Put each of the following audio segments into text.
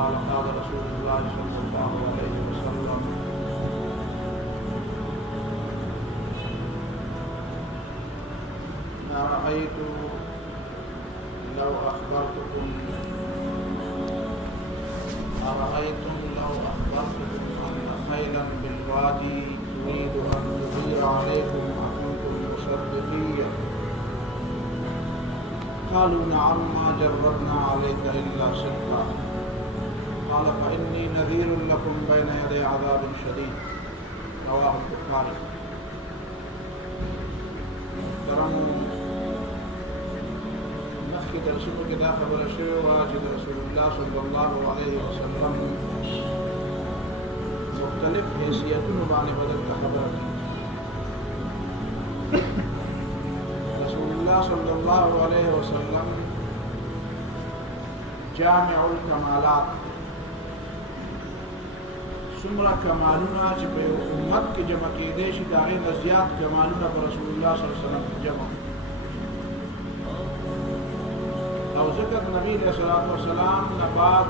قال قال رسول الله صلى الله عليه وسلم أرأيت لو أخبرتكم أن خيلا بالوادي تريد أن تغير عليكم أكنتم مصدقين قالوا نعم ما جربنا عليك إلا صدقا قال فإني نذير لكم بين يدي عذاب شديد رواه البخاري. مخکې درسونو کې دا خبره شوې وه چې د رسول الله صلی الله علیه وسلم مختلف حیثیتونو باندې به دلته خبره کېږي. رسول الله صلی الله علیه وسلم جامع الکمالات، څومره کمالونه چې په یو امت کې جمع کېدی شي د هغې نه زیات کمالونه په رسول الله صلی الله علیه وسلم جمع او ذکر نبی علیہ الصلوۃ والسلام نه بعد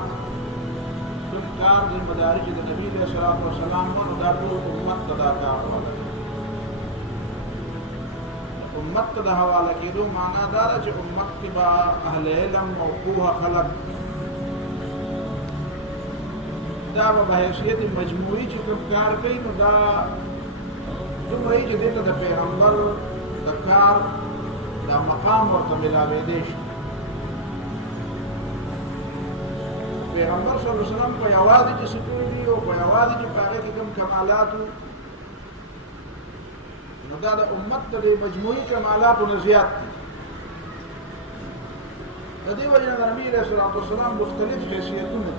کوم کار د مدارج د نبی علیہ الصلوۃ والسلام نو دا ټول امت ته دا کار حواله امت ته د حواله کېدو معنا دا ده چې امت کې به اهل علم او پوهه خلک دا به حیثیت مجموعي چې کوم کار کوي نو دا دومره چې دې ته د پیغمبر د کار دا مقام ورته ملاوېدی شي. پیغمبر صلی الله علیه وسلم په یوازې چې سکوي دي او په یوازې چې په هغې کې کوم کمالاتو نو دا د امت د مجموعي کمالاتو نه زیات دي. د دې وجه نه نبي علیه الصلوۃ والسلام مختلف حیثیتونه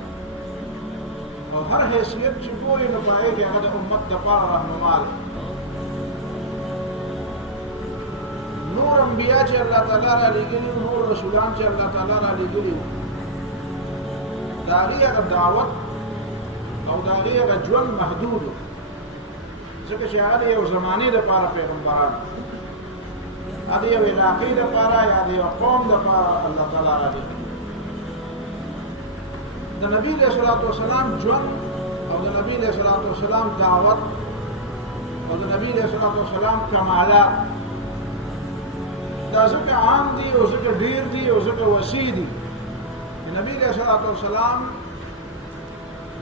او هر حیثیت چې ګوري نو په هغې کې هغه د امت دپاره رهنما دی. نور انبیا چې الله تعالی را لېږلي وو، نور رسولان چې الله تعالی را لېږلي وو، د هغې هغه دعوت او د هغې هغه ژوند محدود و، ځکه چې هغه د یو زمانې دپاره پیغمبران هغه د یو علاقې دپاره یا د یو قوم دپاره الله تعالی را لېږلي. د نبی علیه الصلوۃ والسلام ژوند او د نبی علیه الصلوۃ والسلام دعوت او د نبی علیه الصلوۃ والسلام کمالات دا ځکه عام دي او ځکه ډېر دي او ځکه وسیع دي. نبی علیہ الصلوۃ والسلام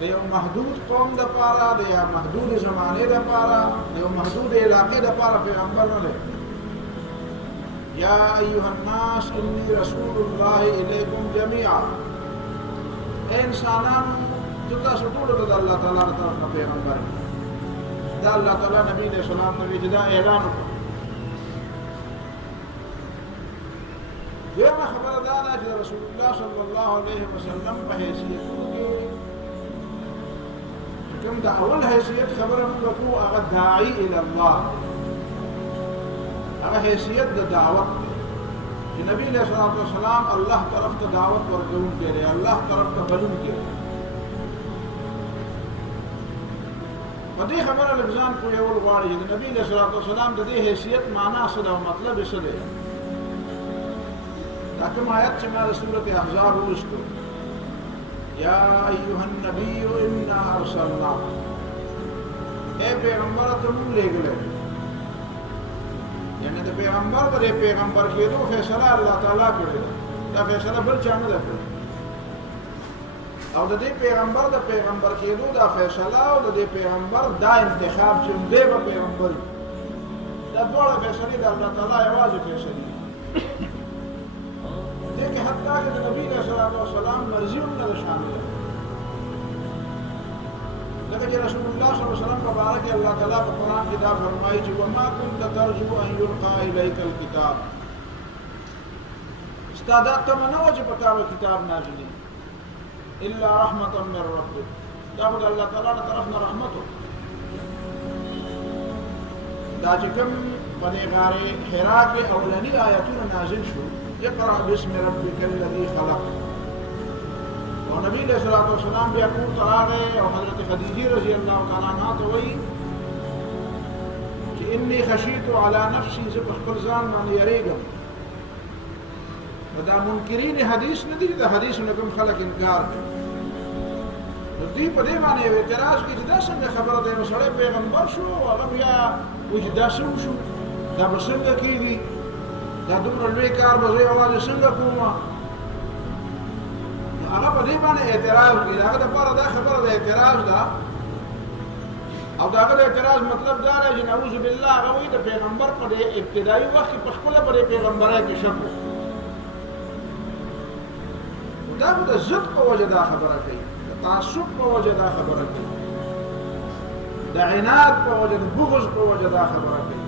د یو محدود قوم دپاره د یو محدود زمانې دپاره د یو محدود علاقې دپاره پیغمبر نه دی. یا ایها الناس انی رسول الله الیکم جمیعا، اے انسانانو زه تاسو ټولو ته د الله تعالی د طرف نه پیغمبر یم. دا الله تعالی نبی علیہ السلام ته وایي چې دا اعلان وکړه. دویمه خبره دا ده چې رسول الله صلی الله علیه وسلم په حیثیتونو کې کوم د اول حیثیت خبره موږ کوو هغه داعي الی الله، هغه حیثیت د دعوت چې نبی علیه الصلوۃ والسلام الله طرف ته دعوت ورکوونکی دی، الله طرف ته بلونکی دی. په دې خبره لږ ځان پوهول غواړي چې د نبی علیه الصلوۃ والسلام د دې حیثیت معنا څه ده او مطلب یې څه دی. دا کوم آیت چې ما د سورة احزاب ولوستو، یا ایها النبی انا ارسلناک، اے پیغمبره ته موږ لېږلی، یعنې د پیغمبر د پیغمبر کېدو فیصله الله تعالی کړې ده، دا فیصله بل چا نه ده کړې. او د دې پیغمبر د پیغمبر کېدو دا فیصله او د دې پیغمبر دا انتخاب چې دی به پیغمبر وي، دا دواړه فیصلې د الله تعالی یوازې فیصلې دي. لیکن حتی کہ نبی علیہ الصلوۃ والسلام مرضی ان کا شامل ہے. لیکن رسول اللہ صلی اللہ علیہ وسلم کا بارک اللہ تعالیٰ کا قرآن کی دا فرمائی کہ وما كنت ترجو ان يلقى اليك الكتاب، استعداد تمنا وجه پتا وہ کتاب نازلی الا رحمتا من ربک، دا خود اللہ تعالیٰ نے طرف نہ رحمت ہو. دا چکم بنے غار حرا کے اولانی آیتون نازل شو، اقرأ باسم ربك الذي خلق. اور نبی علیہ الصلوۃ والسلام بھی اپور تو آ گئے اور حضرت خدیجہ رضی اللہ تعالیٰ عنہ تو وہی کہ انی خشیت علی نفسی، سے خپل ځان باندې یریږم. دا منکرین حدیث نه دي، دا حدیث نه کوم خلک انکار کوي. نو دوی په دې باندې یو اعتراض کوي چې دا څنګه خبره ده نو سړی پیغمبر شو هغه بیا وایي چې دا څه وشو دا به څنګه کېږي دا دومره لوی کار به زه یوازې څنګه کوم نو هغه په دې باندې اعتراض کوي د هغه دپاره دا خبره د اعتراض ده او د هغه د اعتراض مطلب دا دی چې نعوذ بالله هغه وایي د پیغمبر په دې ابتدایي وخت کې په خپله په دې پیغمبرۍ کې شک و دا خو د ضد په وجه دا خبره کوي د تعصب په وجه دا خبره کوي د عناد په وجه د بغض په وجه دا خبره کوي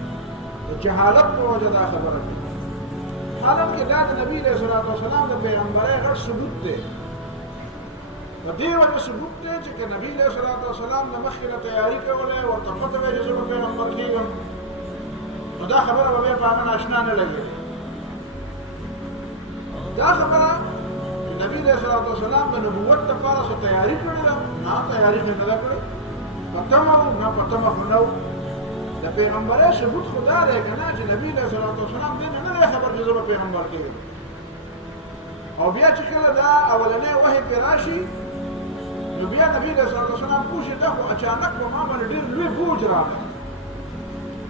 د جهالت په وجه دا خبره کوي حالانکه دا د نبي علیه الصلاة والسلام د پیغمبرۍ غټ ثبوت دی په دې وجه ثبوت دی چې که نبي علیه الصلاة والسلام د مخکې نه تیاري کولی ورته پته وی چې زه به پیغمبر کېږم نو دا خبره به بیا په هغه ناشنا نه لګېږي دا خبره نبی علیہ الصلوۃ والسلام د نبوت لپاره څه تیاری کړې ده نه تیاری نه ده کړې پتمه نه پتمه نو د پیغمبري ثبوت خدا دی کنه چې نبی علیہ الصلوۃ والسلام دې نه خبر چې زه پیغمبر کېږم او بیا چې کله دا اولنې وحی پر راشي نو بیا نبی علیہ الصلوۃ والسلام کوشي دا خو اچانک په ما باندې ډېر لوی بوج راغی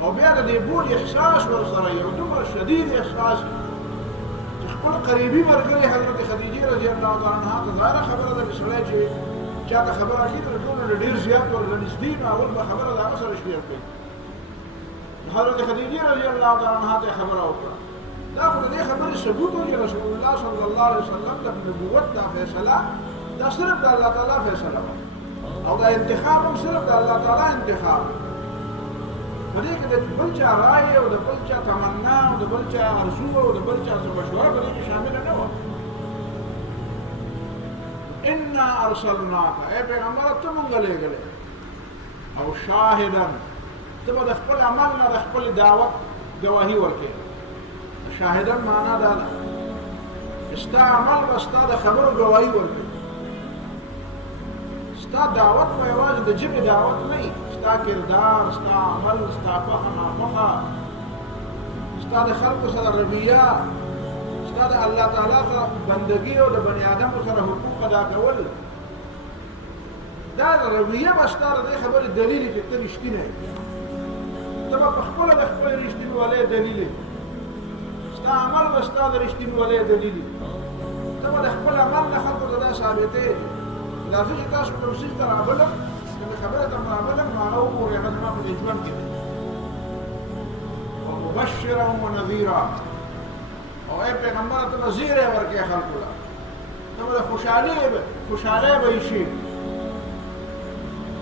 او بیا د دې بوج احساس ورسره یو دومره شدید احساس خپل قریبي ملګری حضرت خدیجه رضی الله تعالی عنها ته ظاهره خبره ده چې سړی چې چاته خبره کړي تر ټولو ډېر زیات ورنږدې نو اول به خبره د هغه سره شیر کوي حضرت خدیجه رضی الله تعالی عنها ته خبره وکړه دا خو د دې خبرې ثبوت و چې رسول الله صلی الله علیه وسلم د نبوت دا فیصله دا صرف د الله تعالی فیصله وه او دا انتخاب هم صرف د الله تعالی انتخاب په دې کې د بل چا رایې او د بل چا تمنا او د بل چا ارزو او د بل چا څه مشوره په دې کې شامله نه وه انا ارسلناک ای پیغمبر ته مونږ لېږلې او شاهدا ته به د خپل عمل نه د خپل دعوت ګواهي ورکړې شاهدا معنا دا ده چې ستا عمل به ستا د خبرو ګواهي ورکړي ستا دعوت به یوازې د ژبې دعوت نه وي ستا کردار ستا عمل ستا خوښه ناخوښه ستا د خلکو سره رویه ستا د الله تعالی سره بندګي او د بني ادمو سره حقوق ادا کول دا رویه به ستا د دې خبرې دلیل چې ته رښتینی یې ته به په خپله د خپلې رښتینولۍ دلیل یې ستا عمل به ستا د رښتینولۍ دلیل یې ته به د خپل عمل نه خلکو ته دا ثابتې دا زه چې تاسو کوم څیز ته راغلم خبره ته معامله هغه وګورئ هغه زما په دې ژوند کې دی ومبشرا ونذیرا او ای پیغمبر ته به زیری ورکړې خلکو ته ته به د خوشحالۍ به یې شي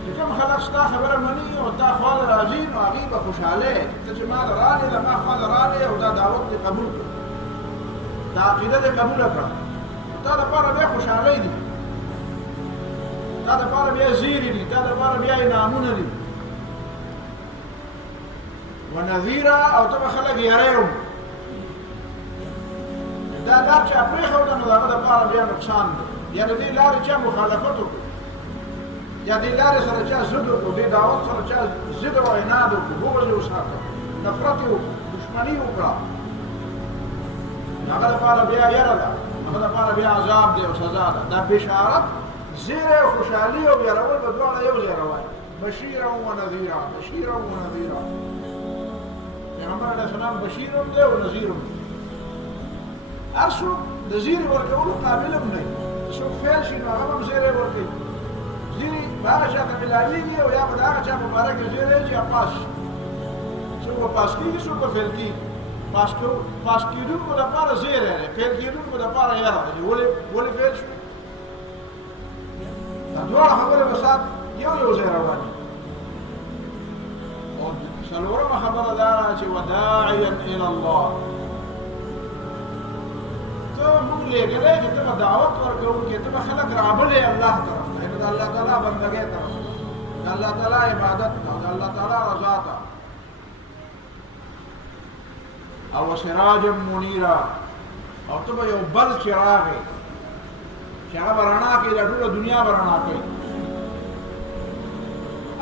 چې کوم خلک ستا خبره مني او تا خواله راځي نو هغوی به خوشحالۍ ته چې ما ته رالې له ما خواله رالې او دا دعوت دې قبول کړه دا عقیده دې قبوله کړه تا دپاره بیا خوشحالۍ دي تا دپاره بیا زیری دي تا دپاره بیا انعامونه دي ونذیرا او ته به خلک یری هم دا لار چا پرېښوده نو د هغه دپاره بیا نقصان دی یا د دې لارې چا مخالفت وکړو یا دې لارې سره چا ضد وکړو دې دعوت سره چا ضد او عناد وکړو بغض یې وساته نفرت یې وکړو دښمني وکړه هغه دپاره بیا یره ده هغه دپاره بیا عذاب دی او سزا ده دا بشارت زیری او خوشحالي او یرول به دواړه یو ځای روان بشیرا ونذیرا بشیرا ونذیرا پیغمبر علیه السلام بشیر هم دی او نذیر هم دی هر څوک د زیری ورکولو قابل هم نه څوک فعل شي نو هغه هم زیری ورکوي زیری به هغه چا ته میلاویږي او یا به د هغه چا په باره کې زیری چې پاس څوک به پاس کېږي څوک به فیل کېږي پاس کېدونکو دپاره زیری دی فیل کېدونکو دپاره یره دی ولې فیل شو دا دواړه خبرې به سات یو ځای روانې او څلورمه خبره دا چې وداعیا الی الله ته موږ لېږلی چې ته به دعوت ورکوونکې ته به خلک رابلې الله طرف ته یعنې د الله تعالی بندګۍ طرف ته د الله تعالی عبادت ته د الله تعالی رضا ته او سراجا منیرا او ته به یو بل چراغ یې چې هغه به رڼا کوي دا ټوله دنیا به رڼا کوي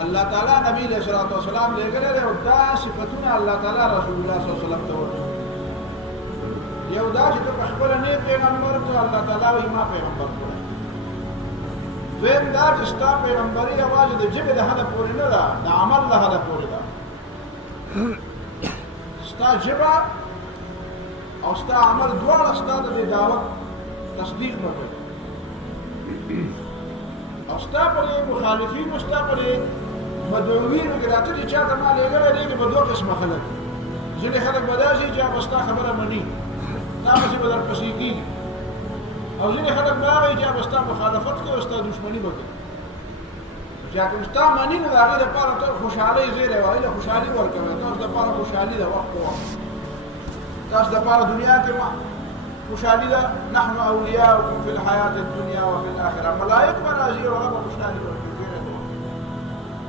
الله تعالی نبی علیه الصلاة والسلام لېږلی دی او دا صفتونه الله تعالی رسول الله صلی الله علیه وسلم ته ورکړي یو دا چې ته په خپله نه پیغمبر ته الله تعالی وایي ما پیغمبر کړی دویم دا چې ستا پیغمبري یوازې د ژبې د حده پورې نه ده، د عمل د حده پورې ده. ستا ژبه او ستا عمل دواړه ستا د دې دعوت تصدیق به کوي. او ستا پر مخالفینو، ستا پر مدعوینو کې راته چې چا ته ما لېږلی دی کې به دوه قسمه خلک دي. ځینې خلک به داسې چې هغه ستا خبره مني، تا پسې به درپسې کېږي. او ځینې خلک به هغه چې هغه ستا مخالفت کوي او ستا دښمني به کوي. چې کوم ستا مني نو د هغې دپاره ته خوشحالۍ زیری وایي، له خوشحالي ورکوي. تاسو دپاره خوشحالي ده، وخت په وخت. تاسو دپاره دنیا کې خوشحالي ده. نحن اولیاؤکم فی الحیات الدنیا وفی الاخره. ملائک به راځي او هغه به خوشحالي ورکوي، زیری ده.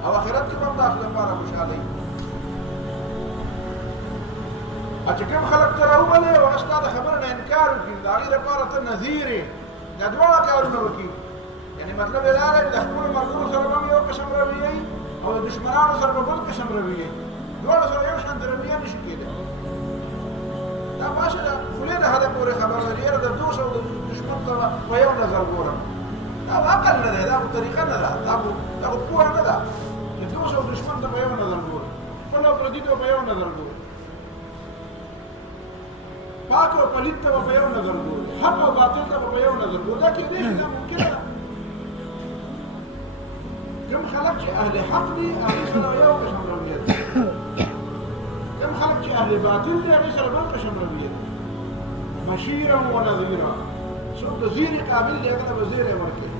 او آخرت کې به هم تاسو دپاره خوشحالۍ. چې کوم خلک ته راوبلې او هغه ستا د خبرو نه انکار وکړي، د هغې دپاره ته نظیر یې. دا دواړه کارونه وکړي. یعنې مطلب یې دا دی چې د خپلو ملګرو سره به هم یو قسم رویه وي او د دښمنانو سره به بل قسم رویه وي. دواړو سره یو شانته رویه نه شي کېدی. دا باشه د خولې د حده پورې خبره ده. یاره د دوست او د دښمن ته په یو نظر ګورم. دا عقل نه دی، دا خو طریقه نه ده، دا خو پوهه نه ده. د دوست او دښمن ته په یو نظر ګورم، خپل او پردي ته په یو نظر ګورم، پاک او پلیت ته په یو نظر ګورم، حق او باطل ته په یو نظر ګورم. دا کېدی شي، دا ممکنه ده. کوم خلک چې اهل حق دي هغې سره یو قسم رویه ده. کوم خلک چې اهل باطل دي هغې سره بل قسم رویه ده. مشیرا و نذیرا. څوک د زیرې قابل دی هغه ته به زیری ورکوي،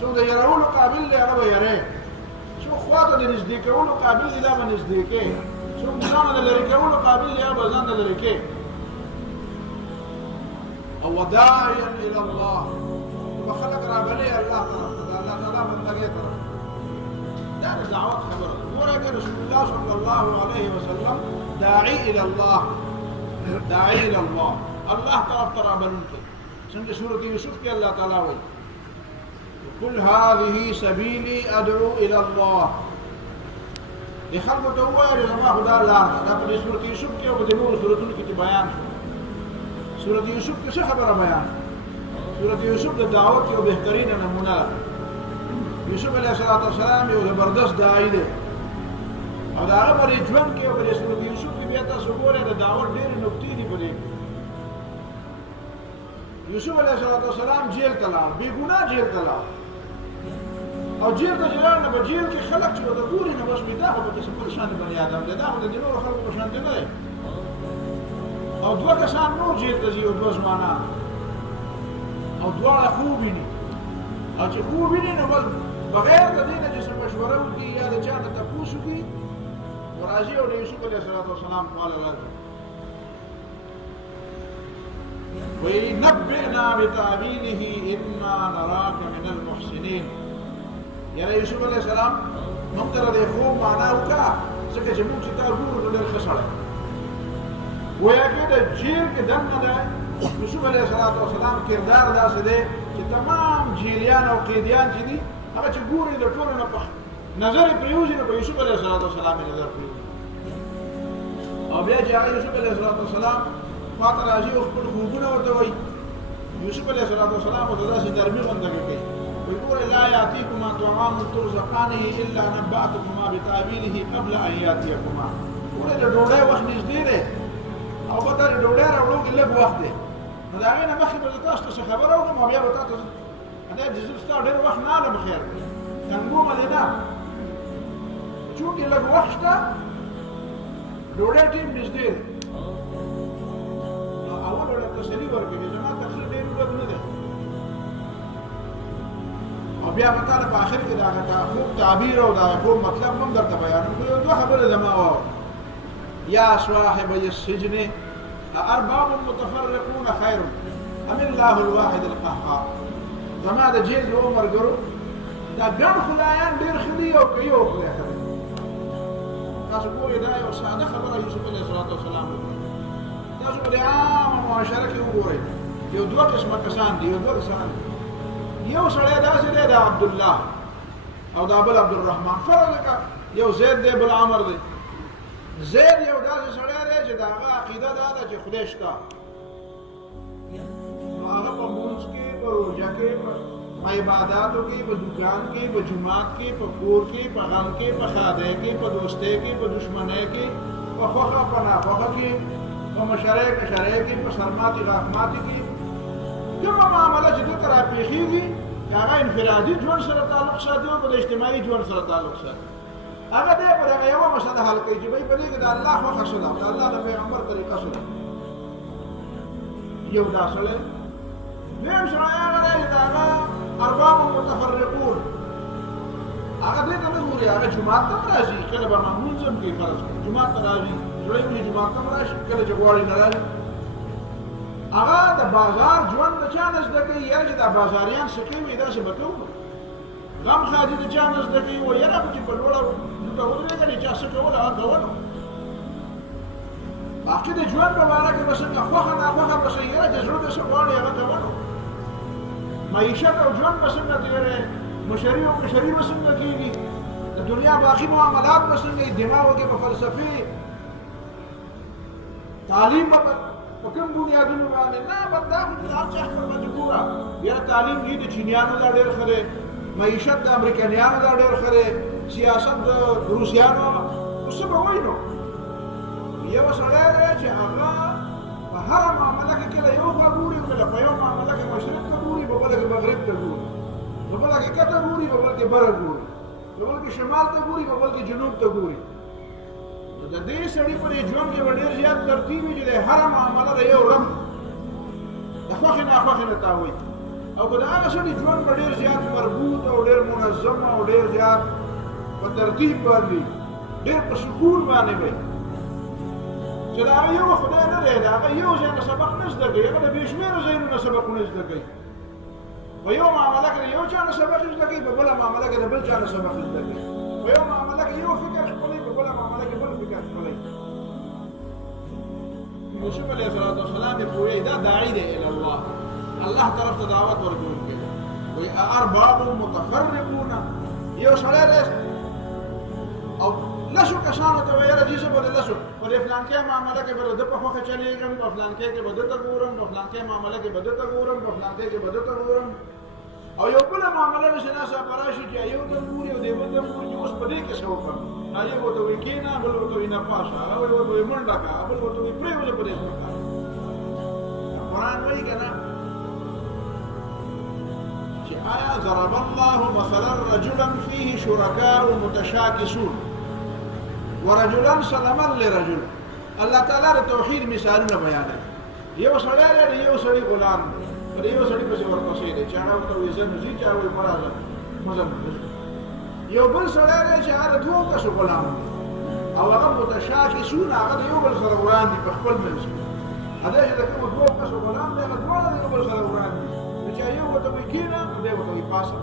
څوک د یرولو قابل دی هغه به یری، څوک خوا ته د نږدې کولو قابل دی دا به نږدې کوي، څوک ځانه د لرې کولو قابل دی هغه به ځان د لرې کوي. او وداعیا الی الله. به خلک رابلې الله طرف ته، د الله تعالی بندګۍ طرف ته. دا د دعوت خبره ده. ګوره که رسول الله صلی الله علیه وسلم داعي الى الله، داعي الى الله، الله طرف ته رابلونکی. څنګه سورة یوسف کې الله تعالی وایي قل هذه سبیلي ادعو الى الله. دې خلکو ته ووایه زما خو دا لار ده. دا په دې سورة یوسف کې او په دې نورو سورتونو کې بیان شو. سورة یوسف کې څه خبره بیان؟ سورة یوسف د دعوت یو بهترینه نمونه ده. یوسف علیه السلام یو زبردست داعي دی او د هغه په دې ژوند کې او په دې سورة یوسف کې بیا تاسو ګورئ د دعوت ډېرې نکتې دي په دې. یوسف علیه السلام جیل ته لاړ، بې ګناه جیل ته لاړ. او جیل ته چې لاړ نو په جیل کې خلک چې ورته ګوري نو بس دا خو پکې بل شان بني ادم دی، دا خو د دې نورو خلکو په شان دی نه دی. او دوه کسان نور جیل ته ځي او دوه ځوانان، او دواړه خوب ویني. او چې خوب ویني نو بس بغیر د دې نه چې څه مشوره وکړي یا د چا نه تپوس وکړي، وراځي او د یوسف علیه السلام خواله راځي، وایي نبئنا بتأویله انا نراک من المحسنین. یاره یوسف علیه السلام موږ ته د خوب معنا وکړه، ځکه چې موږ چې تا ګورو نو ډېر ښه سړی. گویا کې د جیل کې دننه د یوسف علیه السلام کردار داسې دی چې تمام جیلیان او قیدیان چې دي هغه چې ګوري د ټولو نه په نظر یې پرېوځي نو په یوسف علیه السلام یې نظر پرېوځي. او بیا چې هغه یوسف علیه السلام خوا ته راځي او خپل خوبونه ورته وایي، یوسف علیه السلام ورته داسې نرمي غونډه کوي، وایي ګورئ لا یأتیکما طعام ترزقانه الا نبأتکما بتأویله قبل ان یأتیکما. ګورئ د ډوډۍ وخت نږدې دی او به دا د ډوډۍ راوړو کې لږ وخت دی، نو د هغې نه مخکې به زه تاسو ته څه خبره وکړم او بیا به تا ته دا چې زه ستا ډېر وخت نه علم خیر تنګومه دی نه، چونکې لږ وخت شته ډوډۍ ټیم نږدې دی. نو اول ورته تسلي ورکوي زما تقریر ډېر اوږد نه دی، او بیا به تا ته په آخر کې د هغه خوب تعبیر او د هغه خوب مطلب هم درته بیانوم. خو یو دوه خبرې زما واورئ. یا صاحبی السجن ارباب متفرقون خیر ام الله الواحد القهار. زما د جیل د ملګرو دا ګڼ خدایان ډېر ښه دي او که یو خدای ښه دی. تاسو ګورئ دا یو ساده خبره یوسف علیه السلام وکړه. تاسو په دې عامه معاشره کې وګورئ یو دوه قسمه کسان دي، یو دوه کسان دي. یو سړی داسې دی د عبدالله او دا بل عبدالرحمن. فرق لکه you Zaid the bill Umar the. Zaid you داسې سړی دی چې د هغه عقیده دا ده چې خدای شته، نو هغه په مونځ کې په روژه کې په په عباداتو کې، په دکان کې، په جماعت کې، په کور کې، په غم کې، په ښادۍ کې، په دوستۍ کې، په دشمنۍ کې، په خوښه په ناخوښه کې، په مشرۍ کشرۍ کې، په سرماتي غاښماتي کې کومه معامله چې دلته راپېښېږي هغه انفرادي ژوند سره تعلق ساتي او د اجتماعي ژوند سره تعلق ساتي. هغه دی پر هغه یوه مسله حل کوي چې بهی په دې کې د الله خوښه څه ده او د الله د پیغمبر طریقه څه ده. یو دا سړی دویم سړی هغه دی چې د هغه ارباب متفرقون هغه دې ته نه ګوري، هغه جومات ته هم راځي، کله به مامونځ هم کوي، فرض کړه جومات ته راځي، سړی وایي جومات ته هم راشي، کله چې غواړي نه راځي. هغه د بازار ژوند د چا نه زده کوي، یاره چې دا بازاریان څه کوي داسې به ته وکړو. غم خادي د چا نه زده کوي، وایي یاره خو چې په لوړه ته ودرېږه چا څه کول هغه کولو. باقي د ژوند په باره کې به څنګه خوښه ناخوښه به څه یاره چې زړه دې څه غواړي هغه کولو. معیشت او ژوند به څنګه تېری، مشري او کشري به څنګه کېږي، د دنیا باقي معاملات به څنګه وي، دماغو کې به فلسفې تعلیم به په کوم بنیادونو باندې نه بنده خو هر چا خپل باندې ګوره. یاره تعلیم دې د چینیانو دا ډېر ښه دی، معیشت د امریکایانو دا ډېر ښه دی، سیاست د روسیانو نو څه به وایي نو. یو سړی دی چې هغه په هره معامله کې کله یو خوا ګوري، کله په یو معامله کې مشرق ته ګوري، په بله کې مغرب ته ګوري، په بله کې کته ګوري، په بله کې بره ګوري، په بله کې شمال ته ګوري، په بله کې جنوب ته ګوري. نو د دې سړي په دې ژوند کې به ډېر زیات ترتیب وي چې د هره معامله د یو رنګ د خوښې ناخوښې نه تاوي. او که د هغه سړي ژوند به ډېر زیات مربوط او ډېر منظم او ډېر زیات په ترتیب باندې ډېر په سکون باندې وي چې د هغه یو خدای نه دی، د هغه یو ځای نه سبق نه زده کوي، هغه د بې شمېره ځایونو نه سبقونه زده کوي. په یو معامله کې د یو چا نه سبق زده کوي، په بله معامله کې د بل چا نه سبق زده کوي، په یو معامله کې یو فکر خپلوي، په بله معامله کې بل فکر خپلوي. یوسف علیه السلام یې پوهېږي دا داعي دی الی الله، الله طرف ته دعوت ورکوونکی دی. وایي ارباب متفرقون، یو سړی دی او لسو کسانو ته ویل دي زه به د لسو په دې فلانکۍ معامله کې به د ده په خوښه چلېږم، په فلانکۍ کې به ده ته ګورم، په فلانکۍ معامله کې به ده ته ګورم، په فلانکۍ کې به ده ته ګورم. او یو بله معامله داسې ناڅاپه راشي چې یو ته ګوري او دی بل ته ګوري چې اوس په دې کې څه وکړم. یو ورته وایي کښېنه، بل ورته وایي نه پاشه، هغه ورته وایي منډه کړه، بل ورته وایي پرېوځه په دې ځمکه. قرآن وایي که نه چې آیا ضرب الله مثلا رجلا فيه شرکاء متشاکسون ورجلا سلما لرجل. الله تعالی د توحید مثالونه بیانوي. You سړی the, you سړی Ghulam the, the you سړي پسې ورپسې دی چې هغه ورته وایي ځه نو ځي، چې هغه وایي مه راځه مه ځه. یو بل سړی دی چې هغه د دوو کسو غلام دی او هغه متشاکسون، هغه د یو بل سره وران دي په خپل منځ کې. هغه چې د کومو دوو کسو غلام دی هغه دواړه د یو بل سره وران دي. نو چې یو ورته وایي کښېنه، نو دی ورته وایي پاسه،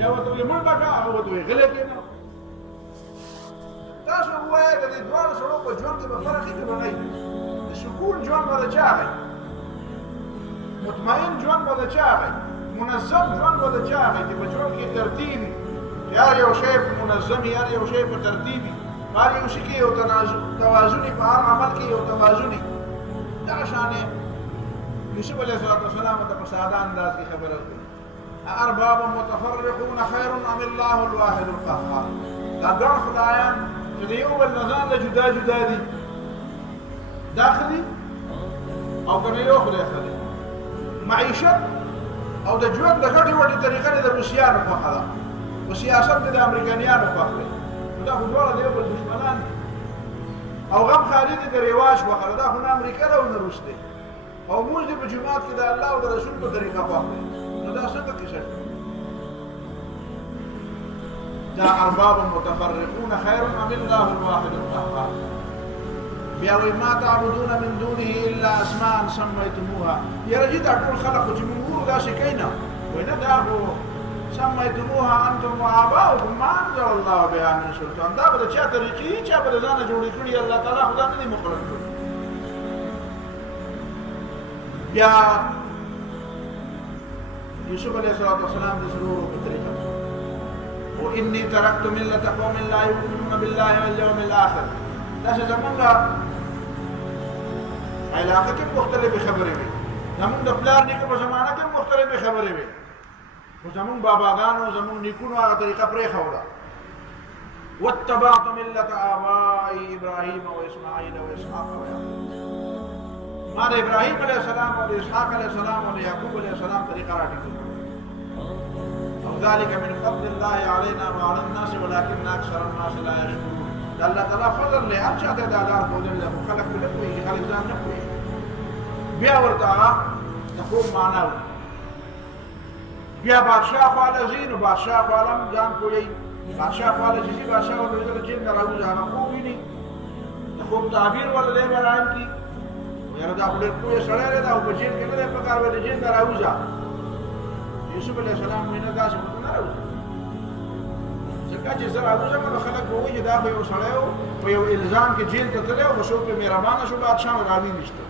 یا ورته وایي منډه کړه، هغه ورته وایي غلی کښېنه. تاسو ووایئ د دې دواړو سړو په ژوند کې به فرق وي که به نه وي؟ د سکون ژوند به د چا دی؟ مطمئن ژوند به د چا دی؟ منظم ژوند به د چا دی چې په ژوند کې ترتیب وي، هر یو شی په منظم وي، هر یو شی په ترتیب وي، هر یو شي کې یو توازن وي، په هر عمل کې یو توازن وي. دغه شان یوسف علیه السلام ته په ساده انداز کې خبره کوي. ارباب متفرقون خیر ام الله الواحد القهار. دا ګڼ خدایان چې د یو بل نه ځان له جدا جدا دي، دا ښه دي او که نه یو خدای ښه دی. معیشت او د ژوند د غټې وټې طریقه د روسیانو خوښه ده، په سیاست کې د امریکایانو خوښ دی. نو دا خو دواړه د یو بل دښمنان دي. او غم خالي دی د رواج خوښه ده، دا خو نه امریکا ده او نه روس دی. او مونځ دی په جومات کې د الله او د رسول په طریقه خوښ دی. نو دا څنګه کیسه شوه؟ دا ارباب متفرقون خیر ام الله الواحد القهار. بیا وایي ما تعبدون من دونه الا اسماء سمیتموها. یاره جي دا ټول خلک خو چې موږ ګورو داسې کوي نه، وایي نه دا خو سمیتموها انتم وآباؤکم ما انزل الله بها من سلطان. دا به د چا طریقې چا به د ځانه جوړې کړي، الله تعالی خو دا نه دي مقرر کړي. بیا یوسف علیه السلام د سرورو په طریقه وإني تركت ملة قوم لا يؤمنون بالله واليوم الآخر. داسې زمونږ علاقه کې مختلفې خبرې وي، زمونږ د پلار نیکه په زمانه کې مختلفې خبرې وي. وزمون باباګانو زمون نیکونو هغه طریقه پرې خوړه. واتبعت ملة آبائي إبراهيم وإسماعيل وإسحاق ويعقوب. ما د ابراهيم عليه السلام او اسحاق عليه السلام او يعقوب عليه السلام طریقه راټیټه. او ذلك من فضل الله علينا وعلى الناس ولكن اكثر الناس لا يشكرون. الله تعالی فضل له هر چاته د الله په دې له خلق په کوي خلق ځان نه کوي. بیا ورته د خو معنا بیا بادشاہ خواله زین او بادشاہ خواله ځان کوي. بادشاہ خواله چې بادشاہ ورته جن راوځي هغه خو ویني. د خو تعبیر ولله بیان کی یاره دا خپل کوی سره دا په جیل کې نه په کار وړي جن راوځه. یوسف علیه السلام وینا داسې نه راوځي. ځکه چې زرا راوځه نو خلک وایي چې دا به یو سره او یو الزام کې جیل ته تللی او شو په مهربانه شو بادشاہ راوي نشته.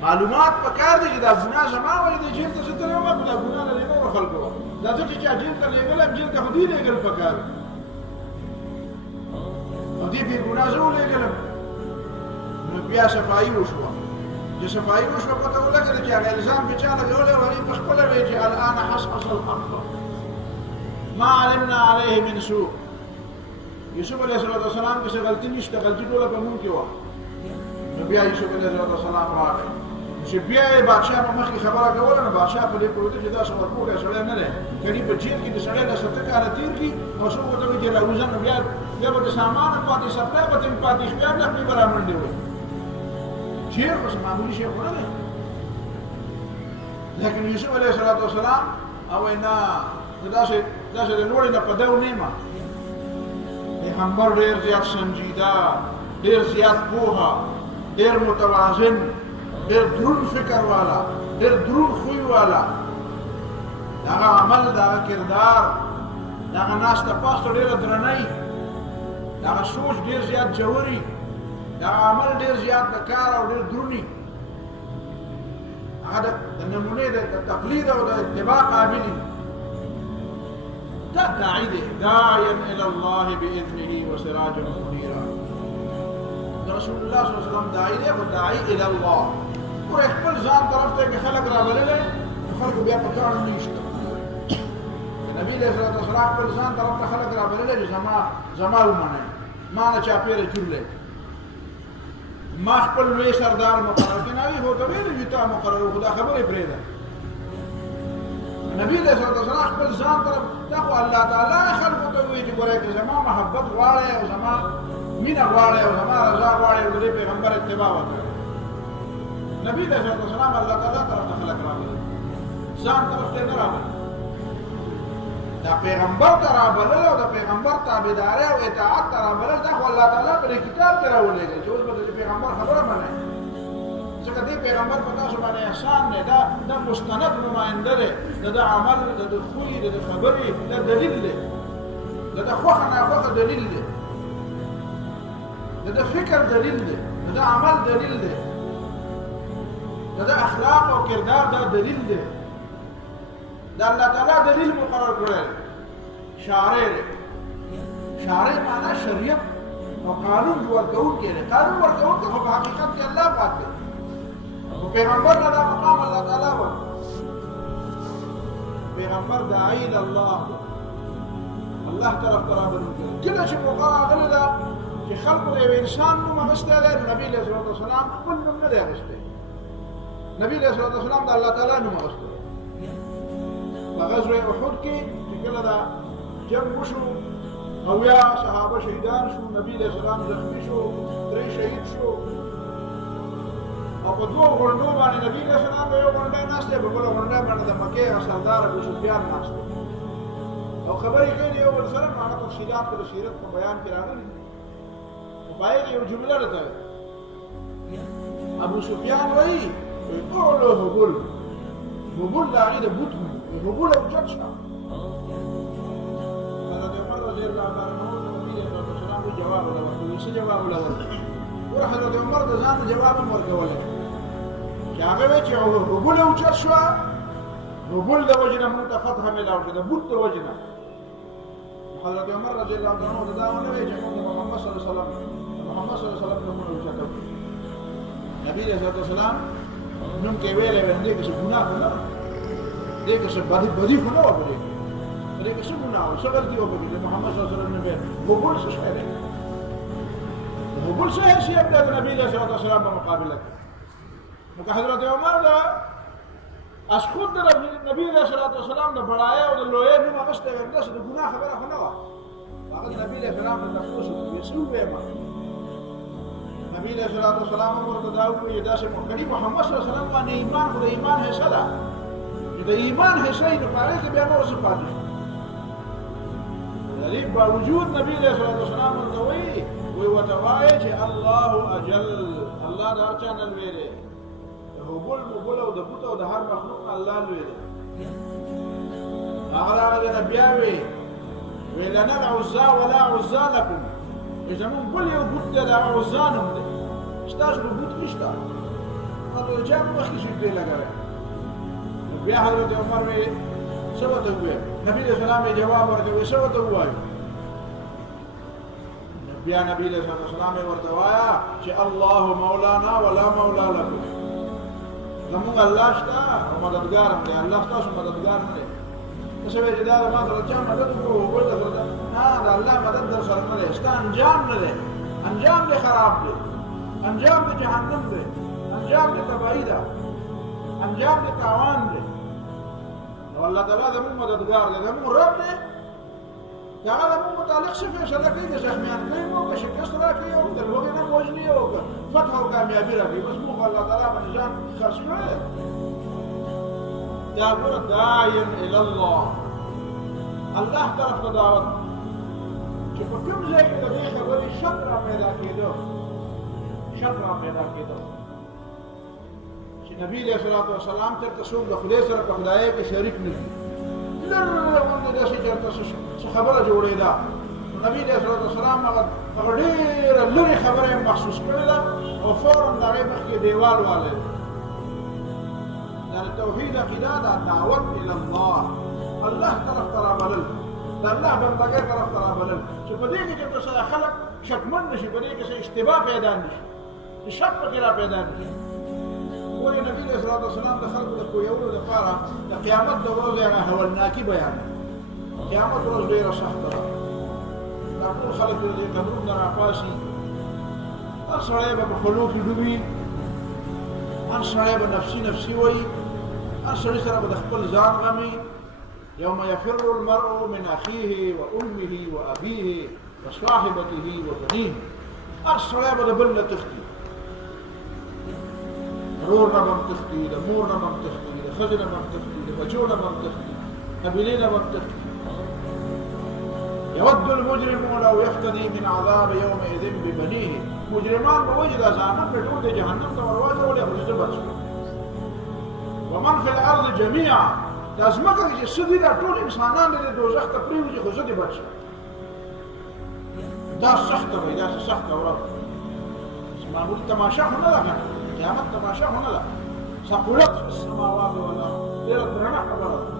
معلومات په کار دي چې دا ګناه زما ولې د جیل ته ستنه ما په ګناه نه لګو خلکو. دا چې جیل ته لګل جیل ته خدي لګل په کار. او دې به ګناه زو لګل. بیا صفائی وشوه چې صفائی وشوه پته ولګېده چې هغه الزام په چا لګولی و هغې په خپله ویل چې الآن حصحص الحق ما علمنا علیه من سوء. یوسف علیه السلام کې څه غلطي نشته، غلطي ټوله په مونږ کې وه. نو بیا یوسف علیه السلام راغی چې بیا یې بادشاه په مخکې خبره کوله. نو بادشاه په دې پوهېده چې دا څه ورکولی سړی نه دی، کني په جیل کې د سړی له 70 کاله تېر کړي او څوک ورته وایي چې راوځه نو بیا به د سامان هم پاتې سپلی به ته پاتې شي بیا نقلي به رامنډې وایي. شیخ اوس معمولی شیخ نه دی. لیکن یوسف علیه السلام او نه داسې د لوړې نه په دو نیمه پیغمبر ډېر زیات سنجیده، ډېر زیات پوهه، ډېر متوازن، ډېر دروند فکر والا، ډېر دروند خوی والا. دغه عمل، دغه کردار، دغه ناسته پاسته ډېره درنۍ، دغه سوچ ډېر زیات جوړي، دا عمل ډېر زیات د کار او ډېر درونی. هغه د نمونې د تقلید او د اتباع قابل دا داعی دی، داعیا الی الله باذنه وسراجا منیرا. رسول الله صلی الله علیه وسلم داعی دی او داعی الی الله. او خپل ځان طرف ته کې خلق راولل، خلق بیا په کار نه نشته. نبی له سره خپل ځان طرف ته خلق راولل چې زما ومنه ما نه چا پیره چولې ما خپل لوی سردار مقرر کړی نه هو ته ویل چې تا مقرر خدا خبره پرې ده. نبی له سره خپل ځان طرف ته خو الله تعالی خلقو ته ویل چې ګوره چې زما محبت غواړي او زما مینه غواړي او زما رضا غواړي او د پیغمبر اتباع وکړي. نبی له سره الله تعالی طرف ته خلق راغلي، ځان طرف ته نه راغلي. دا پیغمبر ته رابلل او د پیغمبر تابعداري او اطاعت ته رابلل دا خو الله تعالی په کتاب کې راولېږي چې اوس به د پیغمبر خبره منئ. ځکه دې پیغمبر په تاسو باندې احسان دی، دا مستند نماینده دی، د عمل، د خوی، د خبرې دا دلیل دی، د خوښه ناخوښه دلیل دی، د فکر دلیل دی، د عمل دلیل دی، د اخلاق او کردار دا دلیل دی. دا الله تعالی دلیل مقرر کړی. شارع معنا شریعت او قانون ورکوونکی دی. قانون ورکوونکی خو په حقیقت کې الله پاک دی. او پیغمبر نه دا مقام الله تعالی ورکړي. پیغمبر داعی الله الله طرف ته رابلونکی. کله چې موقع راغله ده چې خلکو د یو انسان نوم اخیستی دی، نبي علیه السلام خپل نوم نه دی اخیستی. نبي علیه السلام د الله تعالی نوم اخیستی. په غزوه احد کې چې کله دا جنګ وشو او یا صحابه شهیدان شو، نبی علیه السلام زخمی شو، 3 شهید شو او په 2 غونډو باندې نبی علیه السلام په یو غونډه ناست دی، په بله غونډه باندې د مکې سردار ابو سفیان ناست دی او خبرې کوي یو بل سره. هغه تفصیلات د سیرت په بیان کې راغلي. په پای کې یو جمله راته ابو سفیان وایي قولو هبل هبل د هغې د بوت هبل اوچت شه. حضرت عمر رضی الله عنه نبي علیه السلام جواب ولا ورکوي. څه جواب ولا ورکوي؟ ور حضرت عمر د ځان جواب هم ورکولی چې هغه وایي چې هبل اوچت شوه، هبل د وجې نه موږ ته فتح میلاو شوه، د بوت د وجې نه. حضرت عمر رضی الله عنه دا ونه وایي چې موږ محمد صلی الله علیه وسلم نومونه اوچته کړو. نبي علیه السلام نوم کې ویلی باندې کې څه ګناه نه دې کې څه بدي خو نه وه په دې کې څه ګناه وه څه غلطي وه په کې محمد صلی الله علیه وسلم نه غبول څه شی دی غبول څه حیثیت دی د نبي علیه الصلاة والسلام په مقابله کې نو که حضرت عمر دا از خود د نبي علیه الصلاة والسلام د بډایۍ او د لویۍ نوم اخیستی وی داسې د ګناه خبره خو نه وه هغه د نبي علیه السلام ته تپوس وکړي څه وویم نبی علیہ الصلوۃ والسلام ورته دا وایي دا چې محمد صلی الله علیه وسلم باندې ایمان خو د ایمان حصہ ده چې د ایمان حصہ یې نه پاره کې بیا نور څه پاتې دې باوجود نبی علیہ الصلوۃ والسلام ورته وایي ورته وایي چې الله اجل الله دا چا نه لوی دی هوبل مبل او د بوت او د هر مخلوق الله لوی دی هغه د نبیاوي ولنا العزى ولا عزى لكم زمون بل یو بوت دی دا عزانم دی ستاسو بوت نشته هغه جام مخکې شي دی لګره بیا حضرت عمر وی څه وته وی نبی رسول الله جواب ورکوي څه وته وایي بیا نبی رسول الله ورته وایا چې الله مولانا ولا مولا لكم زمون الله شته او مددگار دی الله تاسو مددگار نه دی څه وی دا ما سره چا مدد کوو ورته ورته نه دا الله مدد در سره نه دی شته انجام نه دی انجام دی خراب دی انجام دی جهنم دی انجام دی تباہی ده انجام دی تاوان دی نو الله تعالی زمون مددگار دی زمون رب دی دا زمون متعلق څه فیصله کوي د زخمیان کوي او که شکست راکوي او د لوګي نه وژني او فتح او کامیابي راکوي بس موږ الله تعالی باندې ځان خرڅ کړی یا ګوره داعین الی الله الله طرف ته دعوت چې په کوم ځای کې د دې خبرې شک را پیدا کېدو چې نبی علیہ الصلوۃ والسلام چېرته څوک د خدای سره په خدایۍ کې شریک نه کړي لږ غوندې داسې چېرته څه خبره جوړېده نو نبی علیہ الصلوۃ والسلام هغه ډېره لرې خبره یې محسوس کړې ده او فوراً د هغې مخکې دیوال والی دا د توحید عقیده ده دعوت الی الله الله طرف ته رابلل د الله بندګۍ طرف ته رابلل چې په دې کې چېرته سره خلک شکمن نه شي په دې کې څه اشتباه پیدا نه شي شک پکې را پیدا نه شي ولې نبی علیہ الصلوۃ والسلام د خلکو د پوهولو لپاره د قیامت د ورځې هغه هولناکي بیان قیامت ورځ ډېره سخته ده دا ټول خلک د قبرونو نه راپاڅي هر سړی به په خولو کې ډوبي هر سړی به نفسي وایي هر سړي سره به د خپل ځان غمي یوم یفر المرء من اخیه وامه وابیه وصاحبته وبنیه هر سړی به د بل نه تښتي ورور نه به هم تښتي د مور نه به هم تښتي د ښځې نه به هم تښتي د بچو نه به هم تښتي قبیلې نه به هم تښتي يود المجرم لو يفتدي من عذاب يومئذ ببنيه مجرمان به وایي دا زامن مې ټول د جهنم ته ور واچولې خو زه بچ شوم ومن في الارض جميعا دا ځمکه کې چې څه دي دا ټول انسانان د دوزخ ته پرېوځي خو زه دې بچ شوم دا سخته وي داسې سخته ورځ معمولي تماشا خو نه ده کنه قیامت تماشا خو نه ده ثقلت في السماوات والارض ډېره درنه خبره ده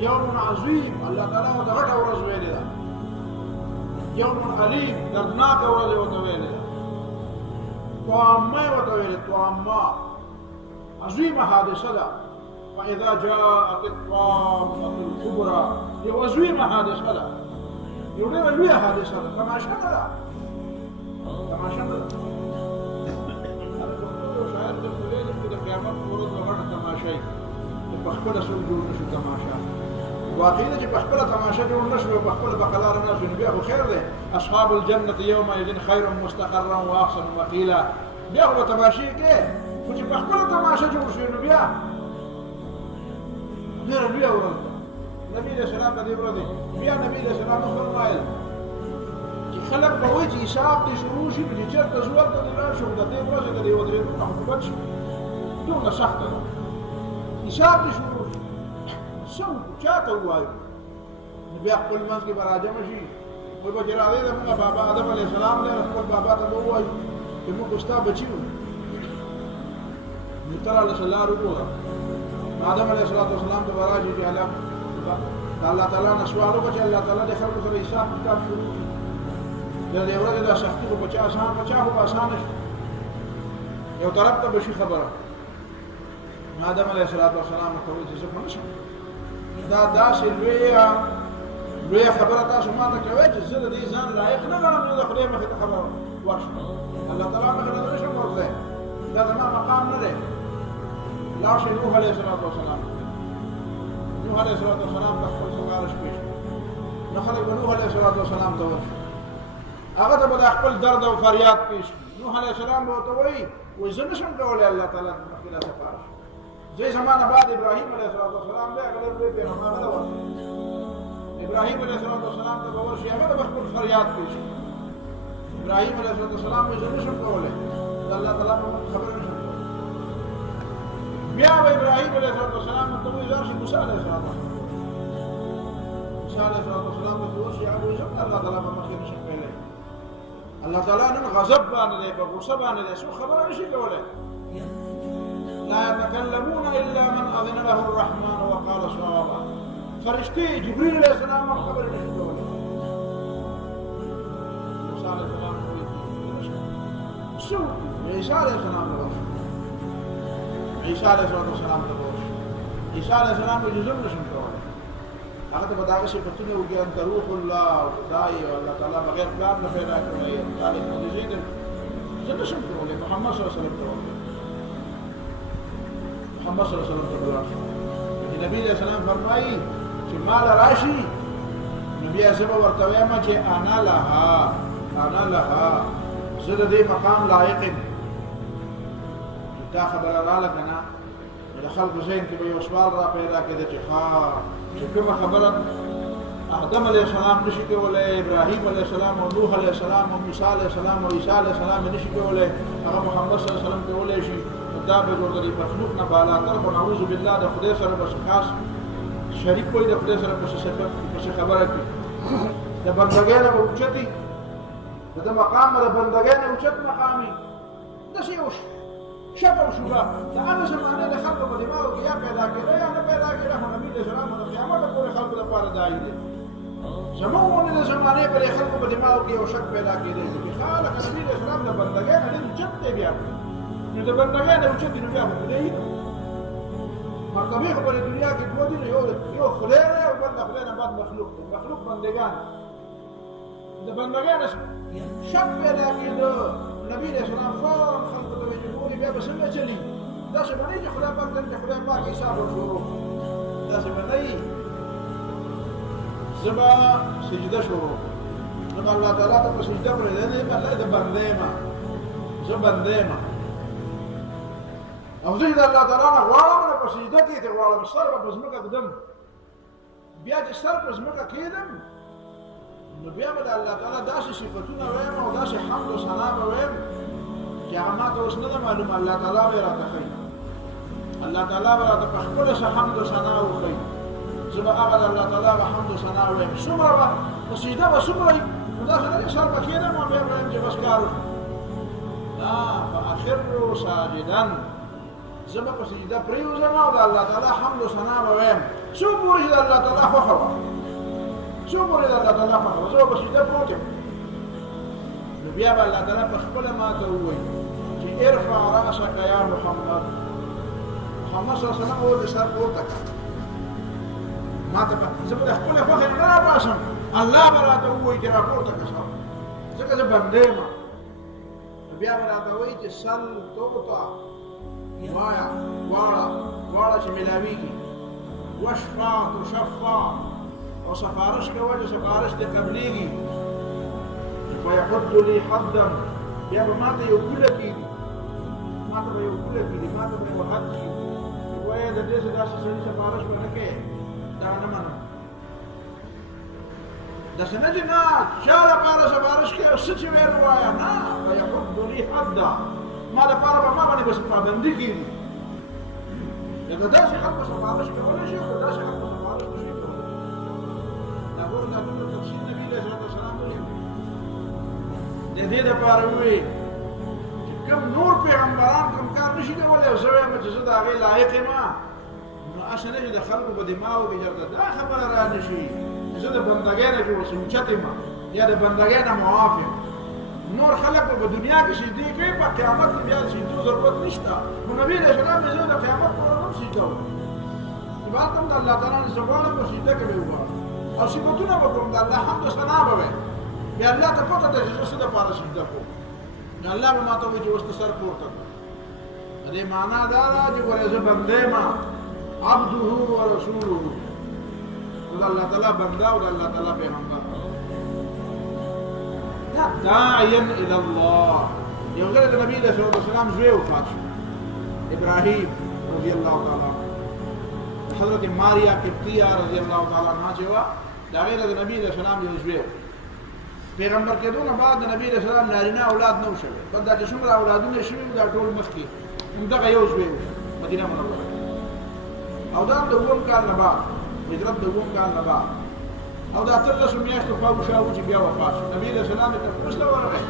یوم عظیم الله تعالی ورته غټه ورځ ویلې ده یوم علیم دردناکه ورځ یې ورته ویلې ده طامه یې ورته ویلې طامه عظیمه حادثه ده فاذا جاءت الطامه الكبرى یو عظیمه حادثه ده یو ډېره لویه حادثه ده تماشا نه ده تماشا نه ده شاید د قیامت په ورځ به غټه تماشا وي چې په خپله څوک جوړ نه شي تماشا واقعي ده چې په خپله تماشا جوړ نه شو په خپله به قلاره نه شو نو بیا خو خیر دی اصحاب الجنة یومئذ خیر مستقرا واحسن مقیلا بیا خو به تماشې کې خو چې په خپله تماشا جوړ شي نو بیا ډېره لویه ورځ ده نبي علیه السلام په دې ورځې بیا نبي علیه السلام وفرمایل چې خلک به وایي چې حساب دې شروع شي نو چې چېرته زور ته دې لاړ شو د دې ورځې د دې ودرېدو نه خو بچ شو دومره سخته ده حساب دې شروع شي څه وکړو چا ته ووایو نو بیا خپل منځ کې به راجمع شي وایي به چې راځئ زموږ بابا آدم علیه السلام دی خپل بابا ته به ووایو چې موږ خو ستا بچي وو نو ته راله څه لار وګوره آدم علیه السلام ته به راشي چې هلک د الله تعالی نه سوال وکړه چې الله تعالی د خلکو سره حساب کتاب شروع کړي د دې ورځې دا سختي خو په چا آسان په چا خو به اسانه شي یو طرف ته به شي خبره آدم علیه السلام ته وایي چې زه خو نشم دا داسې لویه خبره تاسو ما ته کوئ چې زه د دې ځان لایق نه ګڼم چې د خدای مخې ته خبره ورشم الله تعالی مخې ته نه شم ورتلی دا زما مقام نه دی لاړ شئ نوح علیه السلام نوح علیه السلام ته خپل سفارش پیش نو خلک به نوح علیه السلام ته ورشي هغه ته به د خپل درد او فریاد پیش نوح علیه السلام به ورته وایي زه نشم کولی الله تعالی مخکې دا سفارش زه زمانه بعد ابراهیم علیه السلام دی هغه ډېر لوی پیغمبر هغه ته ورشي ابراهیم علیه السلام ته به ورشي هغه به خپل فریاد پیش ابراهیم علیه السلام وایي زه نشم کولی د الله تعالی په مخ خبره نشم کولی بیا به ابراهیم علیه السلام ته وایي لاړ شي موسی علیه السلام موسی علیه السلام ته ورشي هغه وایي زه الله تعالی په مخ نشم کولی الله تعالی نن غضب باندې دی په غصه باندې دی څوک خبره نشي کولی لا يتكلمون الا من اذن له الرحمن وقال صوابا فرشتي جبريل عليه السلام خبر نشي کولی موسی علیه السلام شو عیسی علیه السلام عیسی علیه السلام عیسی علیه السلام اجازه نشم کولی هغه ته به دغه صفتونه وګورئ انت روح الله او خدای او الله تعالی بغیر پلان نه پیدا کړی تعالی معجزې ده زه نشم کولی محمد صلی الله علیه وسلم ته محمد صلی الله علیه وسلم ته ورشم نبی علیہ السلام فرمایي چې مال راشي نبی اعظم ورته وایم چې انا لها زه د دې مقام لایق یم دا خبره راغله که نه د خلکو ذهن کې به یو سوال را پیدا کېده چې چې کومه خبره آدم علیه السلام نشي کولی ابراهیم علیه السلام او نوح علیه السلام او موسی علیه السلام او عیسی علیه السلام نشي کولی هغه محمد صلی الله علیه وسلم کولی شي دا به ګورګري مخلوق نه بالاتر خو نعوذ بالله د خدای سره بس خاص شریک وي د خدای سره په خبره کې د بندګۍ نه به اوچتي د مقام د بندګۍ نه اوچت مقامي داسې یو شک او شبهه د هغه زمانې د خلکو په دماغو کې یا پیدا کېده یا نه پیدا کېده خو نبي علیه السلام د قیامت پورې خلکو لپاره داعي دی زموږ د زمانې پر خلکو په دماغو کې یو شک پیدا کېدی چې خالق نبي علیه السلام د بندګۍ نه ډېر اوچت دی بیا نو د بندګۍ نه اوچت دی نو بیا خو دی مرتبې خو په دنیا کې دوه دي یو خدای دی او بل د خدای نه بعد مخلوق دی مخلوق بندګان د بندګۍ نه شک پیدا کېده نبی علیه السلام فوراً خلکو ته وایي چې ګورې بیا به څنګه چلي داسې به نه وي چې خدای پاک ته چې خدای پاک حساب وشورو داسې به نه وي زه به سجده شروع نو به الله تعالی ته په سجده پرېږدی نه یم الله د بنده یم زه بنده یم او زه چې د الله تعالی نه غواړم نو په سجده کې ترې غواړم سر به په ځمکه ږدم بیا چې سر په ځمکه کېږدم نو بیا به د الله تعالی داسې صفتونه ویم او داسې حمد و ثنا به ویم چې هغه ما ته اوس نه ده معلومه الله تعالی به یې راته ښایي الله تعالی به راته په خپله څه حمد و ثنا وښایي زه به هغه د الله تعالی به حمد و ثنا ویم څومره به په سجده به څومره وي نو داسې نه دی سر به کښېنم او بیا به ویم چې بس کار وشو نه فاخروا ساجدا زه به په سجده پرېوځم او د الله تعالی حمد و ثنا به ویم څو پورې چې د الله تعالی خوښه وه څو پورې د الله تعالی خوښه وه زه به په سجده پروت یم نو بیا به الله تعالی په خپله ما ته ووایي چې ارفع رأسک یا محمد محمد صلی الله علیه وسلم وویل د سر پورته کړه ما ته به زه به د خپلې خوښې نه راباسم الله به راته ووایي چې راپورته کړه سر ځکه زه بنده یم نو بیا به راته وایي چې سل توته وایه غواړه چې میلاویږي وشفع تشفع او سفارش کوه چې سفارش دې قبلېږي ويحد لي حدا بیا به ما ته یو ګوله کېږي ما ته به یو حد کېږي وایه د دې داسې سړي سفارش به نه کوې دا نه منم داسې نه چې نه چا لپاره سفارش کوې او څه چې ویل ووایه نه ويحد لي حدا ما لپاره به ما باندې بس پابندي کېږي لکه داسې خلکو سفارش کولی شي او داسې خلکو سفارش نه شي کولی دا ګوره دا ټول تفصیل نبي علیه السلام ویلي د دې دپاره ووایي چې کوم نور پیغمبران کوم کار نه شي کولی او زه وایم چې زه د هغې لایق یم نو هسې نه چې د خلکو په دماغو کې چېرته دا خبره را نه شي چې زه د بندګۍ نه چې اوس اوچت یم یا د بندګۍ نه معاف یم نور خلق په دنیا کې سجدي کوي په قیامت کې بیا سجدو ضرورت نشته نو نبی رسول الله زه د قیامت پر ورځ سجدو عبادت هم د الله تعالی نه سبحانه په سجده کې وکړه او صفاتونه به کوم د الله حمد او ثنا به وي بیا الله ته پته ده چې څه د پاره سجده کوم نو الله به ماته وایي چې اوس سر پورته دې معنا دا ده چې ورې زه بنده ما عبده ورسوله الله تعالی بنده او الله تعالی پیغمبر داعيا الى الله یو غره د نبی صلی الله علیه وسلم زوی وفات شو ابراهیم رضی الله تعالی حضرت ماریا قبطیه رضی الله تعالی عنها چې وا دا غره د نبی صلی الله علیه وسلم یو زوی پیغمبر کېدونه بعد د نبی صلی الله علیه وسلم نارینه اولاد نه وشوي بل دا چې څومره اولادونه شوي دا ټول مخکې دغه یو زوی مدینه منوره او دا د اوم کال نه بعد هجرت د اوم کال نه بعد او دا ترلسو میاشتو خواو شاو چې بیا وفات شو نبی علیہ السلام ته پوښتنه ورغی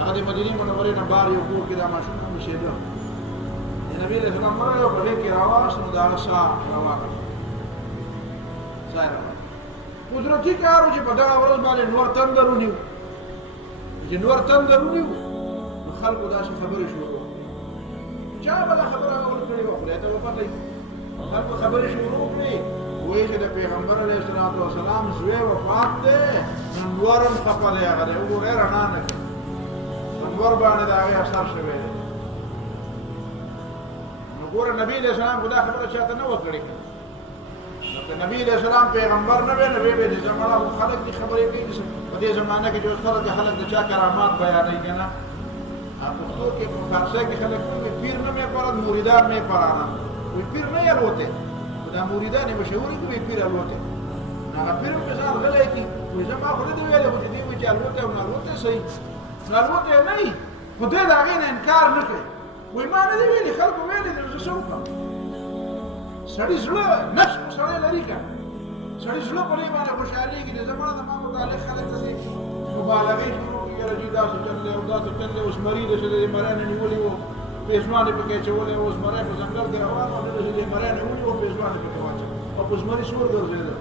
هغه د مدینې منورې نه بار یو کور کې دا ماشوم اوسېده نبی علیہ السلام مړ یو په کې راواست نو دا سا روانه ځای قدرتي کارو چې په دغه ورځ باندې نور تندرونی چې نور تندرونی نو خلکو داسې خبرې شروع چا بل خبره اول کړې و خو ته وفات خلکو خبرې شروع کړې وایي چې د پیغمبر علیه السلام زوی وفات دی نورم خپه دی هغه دی وګورئ رڼا نه کوي نور باندې د هغې اثر شوی دی نو ګوره نبي علیه السلام خو دا خبره چاته نه وه کړې نو که نبي علیه السلام پیغمبر نه وی نو وی به چې زمانه خلک دې خبرې کوي په دې زمانه کې چې اوس خلک د چا کرامات بیانوي که نه پښتو کې په فارسي کې خلک وایي پیر نه مې پرد مریدان مې پرانا وایي پیر نه یې الوتی دا مریدان مشهوري کوي پیر الوته هغه پیر په ځان غلې کی وې زما خو دې ویلې خو دې وی چې الوته او الوته صحیح الوته نه خو دې دا غین انکار نه کوي وې ما نه ویلې خلکو ویلې زه څه وکړم سړی زړه نفس سړی لري کا سړی زړه په دې باندې خوشالي کې زما د ما متعلق خلک څه مبالغه شروع کړي چې دا څه چل دی او دا څه چل دی اوس مریض شه دې مرانه نیولې وو پېژمانه پکې چولې اوس مرای په ځنګل کې روان او دې مرانه نیولې او پېژمانه پکې واچو او پېژمانه شور ګرځېده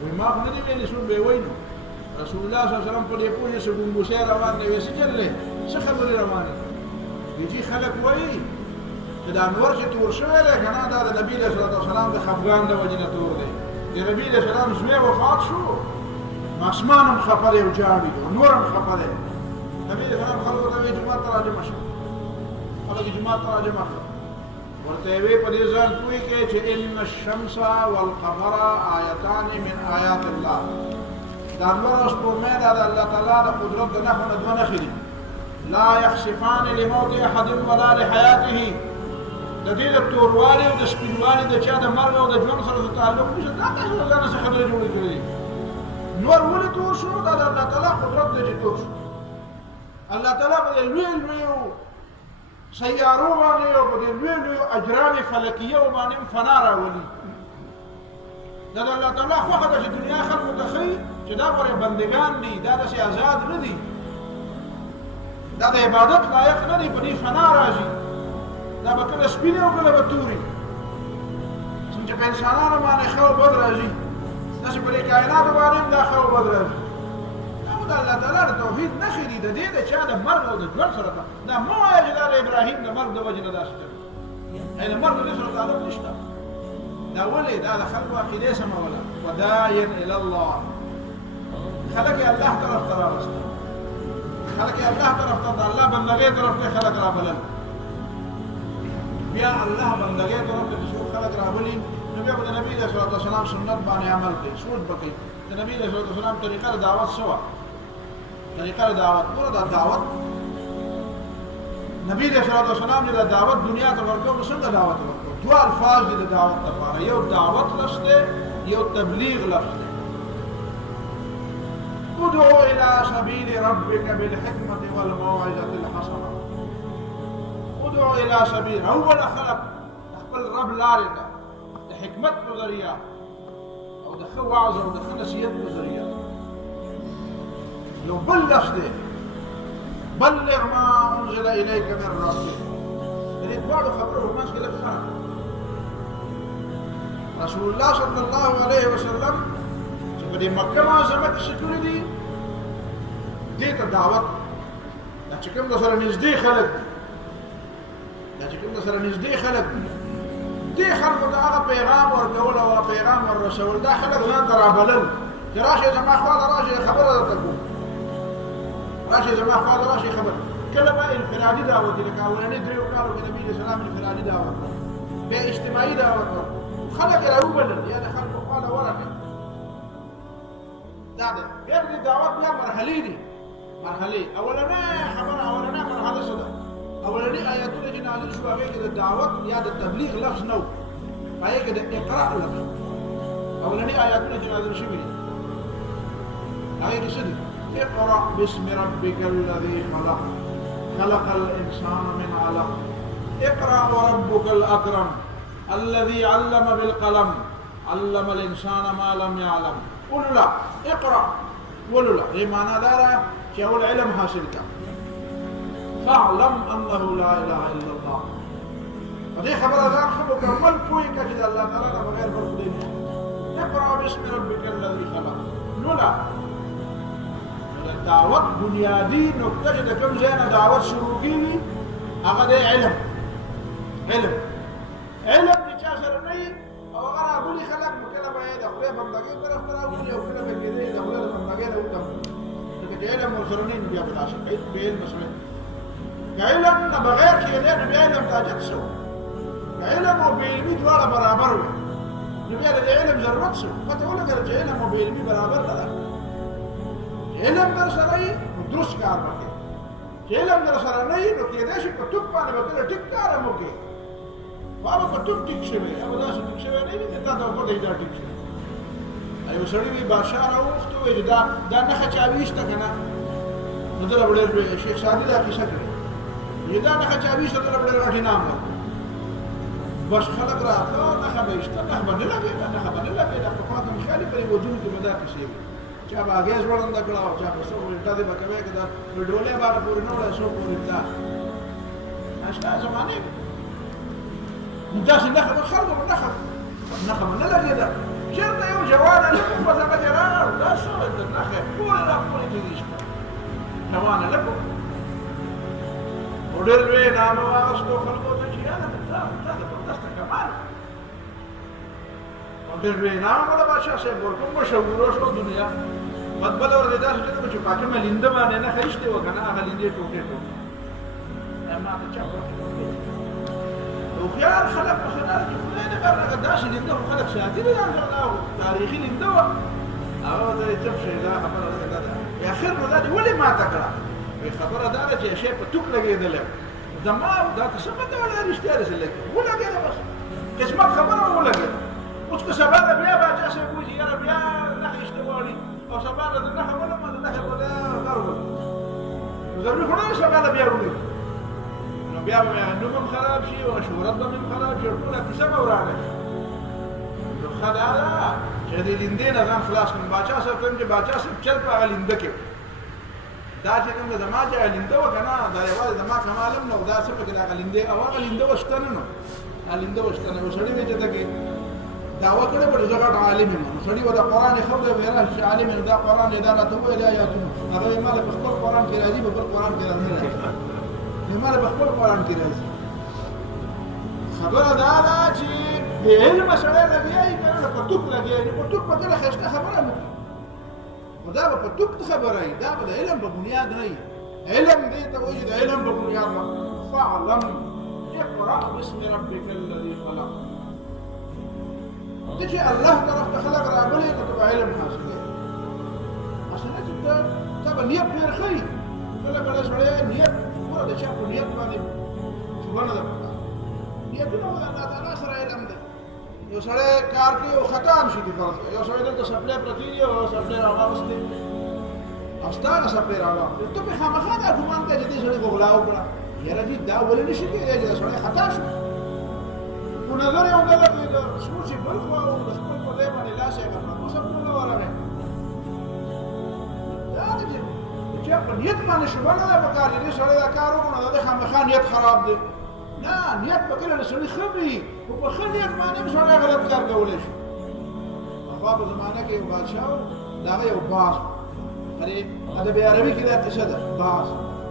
وې ما نه دې ویلې شو به وینو رسول الله صلی الله علیه وسلم په دې پوهې سره ګونګوشه روان دی وسې چلې څه خبرې روانې دي خلک وایي چې دا نور چې تور شوی دی کنه دا د نبی صلی الله علیه وسلم د خفګان د وجې نه تور دی د نبی صلی الله علیه وسلم زوی وفات شو اسمان هم خفه دی او جاړي نور هم خفه دی نبی صلی الله علیه وسلم خلکو ته وایي جومات ته راجمع شو خلک جومات ته راجمع شو ورته وی په دې ځان پوي کې چې ان الشمس والقمر آیتان من آیات الله دا نور اوس په مې دا الله تعالی د قدرت د نحو نه دوه نښې دي لا يخسفان لموت احد ولا لحياته د دې د توروالي او د سپینوالي د چا د مرګ او د ژوند سره تعلق نشته دا تاسو ځان څخه خبرې جوړې کړې نور ولې تور شو دا د الله تعالی قدرت دې تور شو الله تعالی په لوی سیارو باندې او په لوی اجرام فلکیه باندې فنا راولي دا الله تعالی خو هغه د دنیا خلق متخي چې دا پر بندگان دي دا د آزاد نه دي دا د عبادت لایق نه دي په دې فنا راځي دا به کله سپینه او کله به توري څنګه په انسانانو باندې خو بد راځي دا چې په کائنات باندې دا خو بد راځي دا الله تعالی د توحید نښې دي د دې د چا د مرګ او د ژوند سره دا مو وایي چې دا د ابراهیم د مرګ د وجې نه داسې کوي د مرګ د سره تعلق نشته دا ولې دا د خلکو عقیدې سموله وداعیا الی الله خلک یې الله طرف ته راوستل خلک یې الله طرف ته د الله بندګۍ طرف ته خلک رابلل بیا الله بندګۍ طرف ته چې خلک رابلي نو بیا به د نبي صلی الله علیه وسلم سنت باندې عمل کوي سوچ وکړي د نبی صلی الله علیه وسلم طریقه د دعوت سوا طریقه د دعوت ګوره دا دعوت نبی صلی الله علیه وسلم د دعوت دنیا ته ورکوم څنګه دعوت ورکوم دوه الفاظ دي د دعوت لپاره یو دعوت لفظ دی یو تبلیغ لفظ دی ادعو الى سبيل ربك بالحكمه والموعظه الحسنه ادعو الى سبيل اول خلق خپل رب لارې ته د حکمت په ذریعه او د ښه وعظ او د ښه نصیحت په ذریعه یو بل لفظ دی بلغ ما انزل اليك من ربك دې دواړو خبرو په منځ کې لږ فرق رسول الله صلی الله علیه وسلم چې په دې مکه معظمه کې چې کړي دي دې ته دعوت دا چې کوم سره نږدې خلک دا چې کوم سره نږدې خلک دې خلکو ته هغه پیغام ورکول او پیغام ورسول دا خلک ځان ته رابلل چې راشئ زما خواته راشئ خبره درته کوم راشئ زما خواته راشئ خبره کله به انفرادي دعوت لکه اولني دریو کالو کې نبي علیه السلام انفرادي دعوت بیا اجتماعي دعوت خلک یې راوبلل یا د خلکو خواله ورغی دا ده بیا د دعوت بیا مرحلې دي مرحلې اولنۍ خبره اولنۍ مرحله څه ده اولني آیاتونه چې نازل شو هغه کې د دعوت یا د تبلیغ لفظ نه و هغه کې د اقرا لفظ اولني آیاتونه چې نازل شوي دي هغه کې څه دي اقرا باسم ربك الذي خلق خلق الانسان من علق اقرا وربك الاكرم الذي علم بالقلم علم الانسان ما لم يعلم قل لا اقرا قل لا هي معنى دارا چې اول علم حاصل کا فاعلم انه لا اله الا الله فدي خبر ذاك خبر كمل کوئی کا چې الله تعالی نه بغیر بل خدای نه اقرا باسم ربك الذي خلق نولا دعوت بنیادی نقطه چې د کوم ځای نه دعوت شروع کیږي هغه د علم چې چا سره نه وي او هغه راغلي خلک نو کله به یې د خدای بندګۍ طرف ته راوړي او کله به کېدی د خدای د بندګۍ نه وکړي ځکه چې علم ورسره نه وي بیا به راشي بې علمه سړی که علم نه بغیر کېدی نو بیا علم تاجت شو که علم او بې علمي دواړه برابر وي نو بیا د علم ضرورت شو پته ولګېده چې علم او بې علمي برابر نه ده علم در سره یې نو درست کار وکړي چې علم در سره نه وي نو کېدای شي په ټوک باندې به کله ټیک کار هم وکړي هغه په ټوک ټیک شوی هغه داسې ټیک شوی نه وي چې تا ته وګورئ دا ټیک شوی یو سړي وي بادشاه راوغوښته وایي چې دا نښه چا ویشته که نه نو ده له ډېر شیخ سعدي دا کیسه کړې وایي دا نښه چا ویشته ده له ډېر غټ انعام ورکړو بس خلک راتله نښه به ویشته نښه به نه لګېده نښه به نه لګېده پخوا ته مې خیالي په ودونو کې به دا کیسې وي چا به هګۍ ځوړنده کړه او چا به څه الټا دې به کوې که دا ډولۍ باره پورې نه وړی څو پورې دا اشنا زمانې داسې نښه به خلکو به نښه به نه لګېده چېرته یو جوانه لږ په دغه دې راوړ دا څه د نښې پورې را پورې کېږي شته جوانه لږ او ډېر لوی نامه واخیستو خلکو ته چې یاره دا زبردسته کمال او ډېر لوی نامه مولا بادشاه صاحب ورکوم مشهوره شو دنیا بدبله ورته داسې کېده چې فاطمه لینده باندې نښه ایښتې وه که نه هغه لیندې ټوټې ما ته چا هوښیار خلک په خدای کې خدای نه برنګه داسې لینده خو خلک ساتي نه دا تاریخي لینده وه هغه ورته وایي چپ شئ دا خبره دا ده اخر نو دا دې ولې ماته کړه وایي خبره دا ده چې شی په توک لګېدلی زما دا ته څه پته وه دا رښتیا ده چې لګېده ولګېده بس قسمت خبره ولګېده اوس که سبا د بیا باچا صاحب وایي چې یاره بیا نښه ایسته غواړي او سبا د نښه ولمه د نښې به دا غر ولم نو ضروري خو نه ده سبا د بیا ولګي نو بیا به مې نوم هم خراب شي او شهرت به مې هم خراب شي او ټوله کیسه به ورانه شي نو ښه دا ده چې د لیندې نه ځان خلاص کړم باچا صاحب ته چې باچا صاحب چل په هغه لینده کې دا چې کوم د زما چې هغه لینده وه که نه دا یوازې زما کمال هم نه و دا څه پکې د هغه لینده او هغه لینده وه شته نه نو هغه لینده وه شته نه یو سړي وایي چې ته کې دعوه کړې وه چې زه غټ عالم یم نو سړي به د قرآن یې ښودی ویې راشي چې عالم یم دا قرآن یې دا راته وویل آیاتونه هغه وایي ما له په خپل قرآن کې راځي په بل قرآن کې راځي ما له په خپل قرآن کې راځي خبره دا ده چې بې علمه سړی لګیا وي که نه په توک لګیا وي په توک به کله ښایسته خبره هم وکړي نو دا به په توک خبره وي دا به د علم په بنیاد نه وي علم دې ته وایي د علم په بنیاد نه فاعلم اقرأ باسم ربك الذي خلق ته چې الله طرف ته خلق راغلي نو ته به علم حاصلوي اصل نه چې ته به نیت ډېر ښه وي کله کله سړی نیت ګوره د چا په نیت باندې شوبه نه ده پکار نیتونه خو د الله تعالی سره علم دی یو سړی کار کوي او خطا هم شي دي فرض کړه یو سړی دلته سپلی پرتې دي او سپلی راواغوستې او ستا نه سپلی راواغوستې ته پرې خامخا دا ګمان کوې چې دې سړي خو غلا وکړه یاره جي دا ولې نه شي کېدی چې دا سړی خطا شو خو نظر یې وګلت وي د سموڅ یې بل خوا و د خپل په ځای باندې لاس یې کړ نو سپلونه ورغی دا ده چې چا په نیت باندې شوبه نه ده پکار چې دې سړی دا کار وکړو نو د دې خامخا نیت خراب دی نه نیت به کله د سړي ښه وي خو په ښه نیت باندې هم سړی غلط کار کولی شي پخوا په زمانه کې یو بادشاه و د هغه یو باز يعني ادب عربي کې دا څه ده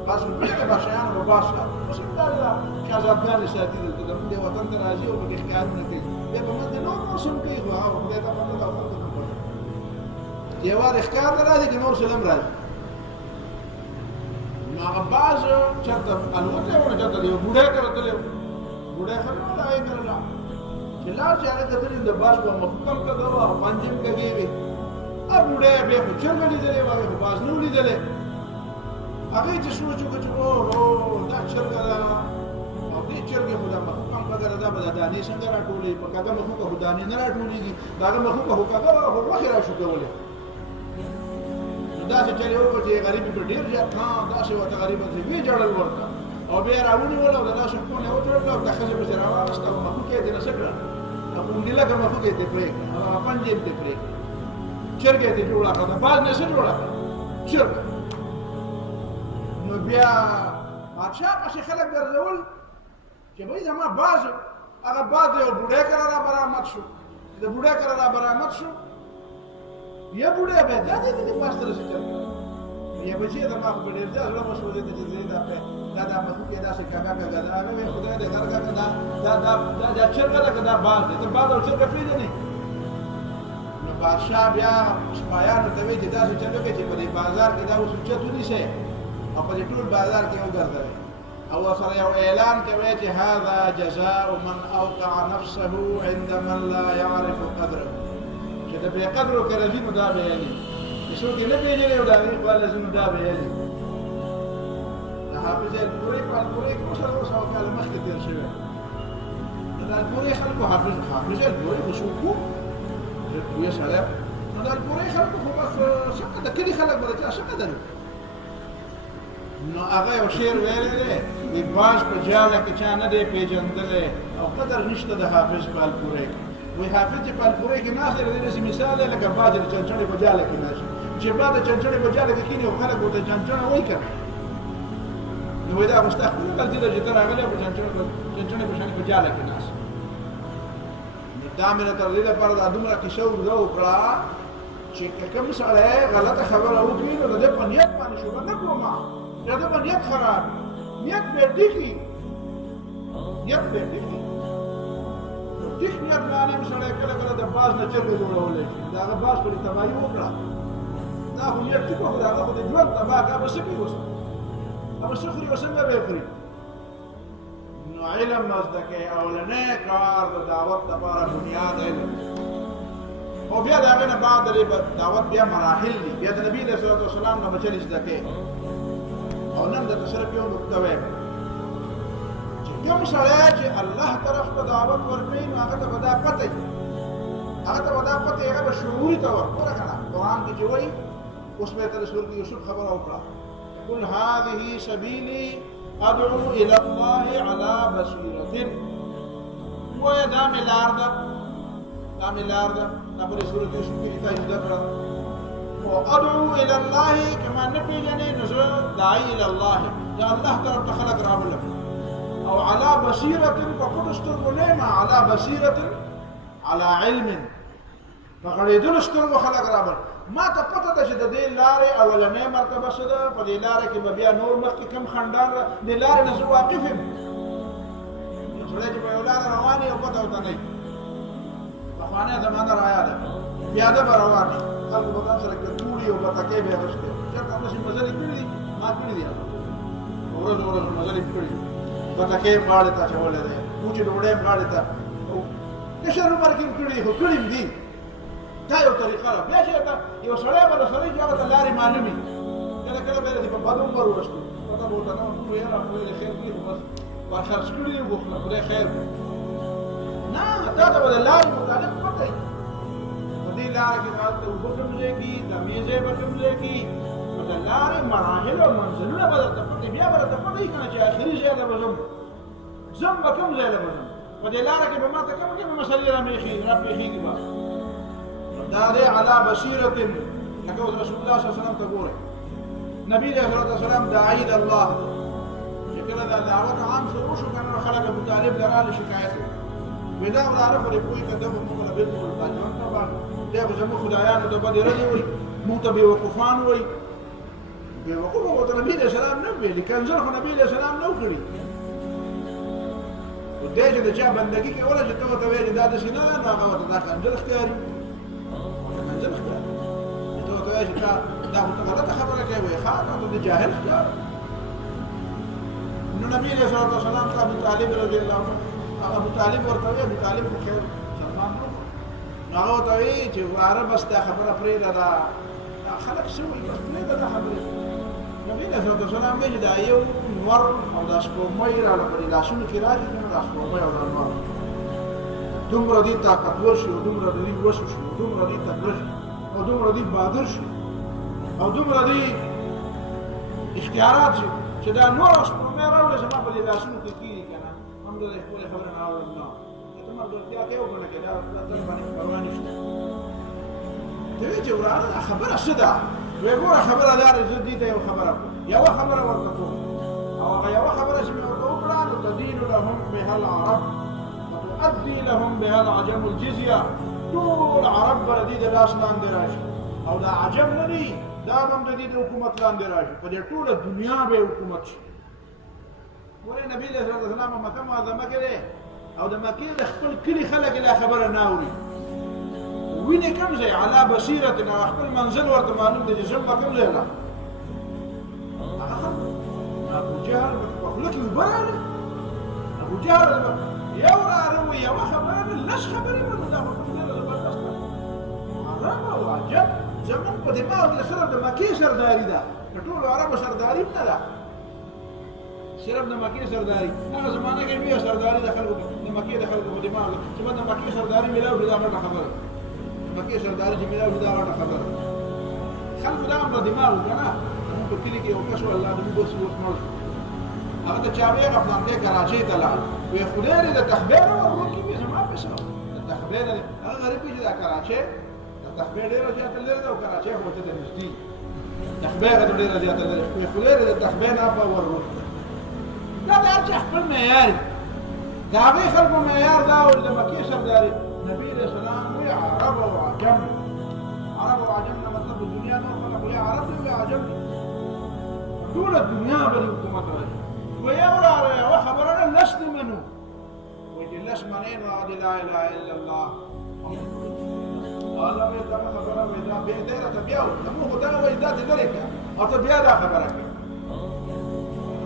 باز په باشیان او باشا اوس دا شاهزادګان ساتي د وطن ته راځي او په اختیار نه کوي دا په مده نو موسم کې خو هغه خدای ته پته ده او یو وخت اختیار نه راځي چې نور سلام راځي نو هغه باز چرته الوته ونه چرته یو بوډا کړتل بوډا خلک نه راځي کړل چې لار چې هغه کتل د باز په محکم کړه او پنځم کوي ا بوډا به خو چرګ لیدلې وای خو باز نه لیدلې هغه چې سوچ وکړ چې او دا چرګ دا او دې چرګ خو دا محکم کړه دا به دانې څنګه راټولې په کاغه مخ کو دانې نه راټولېږي دا مخ کو کاغه هو وخت را شو کولې دا چې چلے وکړي چې غریب په ډیر ځای خان دا چې وته غریب ته وی جوړل ورته او به راونی ولا دا شپه نه وته او د خزه به راوسته او مخ کې دې نسکړه او موږ له کومه کې دې پرې او پنځه دې پرې چرګ دې جوړه کړه باز نه څه جوړه چرګ نو بیا بادشاہ په خلک ګرځول چې وای زما باز هغه باز یو بوډا کړه را برآمد شو د بوډا کړه را برآمد شو یا بوډا به دا دې پاس تر څه چل یا بچي دا ما په ډیر ځای له مشورې ته چې دا مخ کې دا څه کاګه دا به خدای دې غرقه دا چرګ دا باز دې باز او چرګ پیژنې نو بادشاہ بیا سپایانو ته وی چې دا څه چلو کې چې په بازار کې دا اوس چتو نشي او په ټول بازار کې وګرځي او سره یو اعلان کوي چې هذا جزاء من اوقع نفسه عند من لا يعرف قدره چې د بې قدرو کې راځي نو دا به یې چې څوک نه پیژني او دا وی خپل زنه دا به یې دا حافظ الپوري په الپوري کې څه اوس او کله مخکې تیر شوی دا الپوري خلکو حافظ الپوري خو شو کو وی سلام نو دا الپوري خلکو خو بس څنګه د کلی خلک ورته څنګه درو نو هغه یو شعر ویلی دی د باز په جاله کې چا نه دی پیژندلی او قدر نشته د حافظ په الپورۍ وایي حافظ چې په الپورۍ کې ناست دی د دې داسې مثال دی لکه باز د چنچڼې په جاله کې ناست چې باز د چنچڼې په جاله کې کښېني او خلک ورته چنچڼه وایي که نو وایي دا خو ستا خپله غلطي ده چې ته راغلی په چنچڼې په شانې په جاله کې ناست نو دا مې نه تر دې لپاره دا دومره کیسه اوږده وکړه چې که کوم سړی غلطه خبره وکړي نو د دې په نیت باندې شوبه نه کومه یا دا نیت خراب نیت به ډیکی نیت باندې سره کله کله د باز نه چرګ جوړولای شي دا هغه باز په تباہي وکړه دا خو نیت کې کوم دا هغه د ژوند تباہ کا بس کې وسه هغه شخري وسنګ به خوري نو علم مزدکه اولنې کار د دعوت لپاره بنیاد علم او بیا دا غنه بعد د دعوت بیا مراحل دي بیا د نبی صلی الله علیه وسلم نه بچل زدکه او نن د تصرف یو نقطه وای چې کوم سړی چې الله طرف ته دعوت ورکوي نو هغه ته به دا پته هغه به شعوري ته ورکړه کنه قرآن کې چې وایي اوس به تر سورۃ یوسف خبره وکړه قل هذه سبیلی ادعو الى الله على بصیرة وایي دا مې لار ده دا په سورۃ یوسف کې تاسو دا کړه وادعو الى الله كما نبي جنې نزول داعي الى الله يا الله طرف خلق رابل او على بصيره فقدستر ولما على بصيره على علم فقدل استر خلق رابل ما ته پته ده چې د دې لارې اولنې مرتبه شده په دې لارې کې بیا نور مخکې کم خندان د لارې نه واقف یم سره چې په لار رواني او پته وته نه په زمانه رایا ده بیا ده رواني خلکو به سره ټوړي او بتکې به غشته چېرته موږ مزلې کړې ما کړې دي ورځ مزلې کړې بتکې باندې تا چولې ده موږ ډوډۍ باندې تا نشره مرکې کړې هو کړې دي دا یو طریقه ده بیا چې یو سړی به سړی چې هغه لارې معلومي کله به دې په بدو عمر ورسته پته به وته نو یې را خپل خیر کړی بس واخر کړی وو خپل خیر نه دا د لارې مطابق پته دې لارې کې راځي او کومځه کې د میزه په کومځه کې د لارې مراحل او منزلونه به د پټي بیا به د پټي کنه چې اخري ځای له بزم به کوم ځای له بزم په دې لارې کې به ما ته کوم مسلې را میخي با دا دې علی بصیرت لکه رسول الله صلی الله علیه وسلم ته ګوره نبی صلی الله علیه وسلم داعی الله چې کله دا دعوت عام شروع شو کنه خلک ابو طالب لراله شکایت ودا ولاره په کوئی کده په موږ له بالکل باندې دا به زموږ خدایانو د بدر دی وي موږ ته به وقفان وي وقوم وقت نبي عليه السلام نبي اللي كان زرخ نبي عليه السلام نوكري وديش إذا جاء بندقيك ولا جت تو تويج داد سينا نا قوت ذاك أنزل اختياري أنزل اختياري تو تويج دا متقدر خبرك يا وي خان أنت جاهل اختيار إنه نبي عليه الصلاة والسلام كان أبو طالب رضي الله عنه أبو طالب ورتوي أبو طالب خير سلمان نو تويج وعرب بس تا خبر فريد دا خلق سوي بس فريد دا خبر نبی علیہ السلام ویل دا یو نور او د سپوږمۍ را لپاره لاسونو کې راځي د سپوږمۍ او د نور دومره دي طاقتور شي دومره دي وسو شي دومره دي تدرج او دومره دي بادر شي او دومره دي اختیارات شي چې دا نور او سپوږمۍ راوړي زما په لاسونو کې کیږي کنه هم د خپل خبره نه اورم نو ته ما ګټیا ته وګڼه کې دا تر باندې پروا نشته ته چې وراره خبره شته ويقول خبره دار زدي ته خبره يا خبره ورته او يا خبره چې ورته وکړه تدين لهم بها العرب وتؤدي لهم بها العجم الجزيه طول عرب بلدي د لاس لاندې راشي او دا عجم نه دا هم د دې حکومت لاندې راشي په دې ټول دنیا به حکومت شي ولې نبی له رسول الله مکه معظمه کړي او د مکه د خپل کلی خلک له خبره نه اوري وینه کوم ځای علا بصیرتنا خپل منزل ورته معلوم دي چې زما کوم ځای لا ابو جهل مخلوق يبرر ابو جهل يورا روي يا خبر ليش خبري من دا عرب او عجب زمون په دماغ کې صرف د مکه سرداري ده ټول عرب سرداري نه ده صرف د مکه سرداري هغه زمانه کې بیا سرداري د خلکو د مکه د خلکو په دماغ چې د مکه سرداري ملاو دا نه خبره مکه سرداري چې ملاو دا نه خبره خلکو دا امر دماغ کنه په کلی کې او کښو الله دې بوس وس نو هغه د چاوي خپل د کراچۍ ته لاړ وي خدای د تخبیر ورو کې به زما په سره د تخبیر هغه غریب چې د کراچۍ د تخبیر ډیر زیات لري او کراچۍ هو ته نږدې تخبیر ډیر زیات لري وي خدای د تخبیر نه په ورو دا د خپل معیار دا به خلکو معیار دا او د مکه سرداري نبی رسول الله وي عرب او عجم عرب او عجم نه مطلب د دنیا نور خلک وي عرب او عجم طول الدنيا بل حكومت راځي ويورا وخبرنا لست منه ويجي لست منين وعد لا اله الا الله الله بيتا خبره ويدا بيدره تبيعو نمو خدا ويدا تدرك او تبيع دا خبرك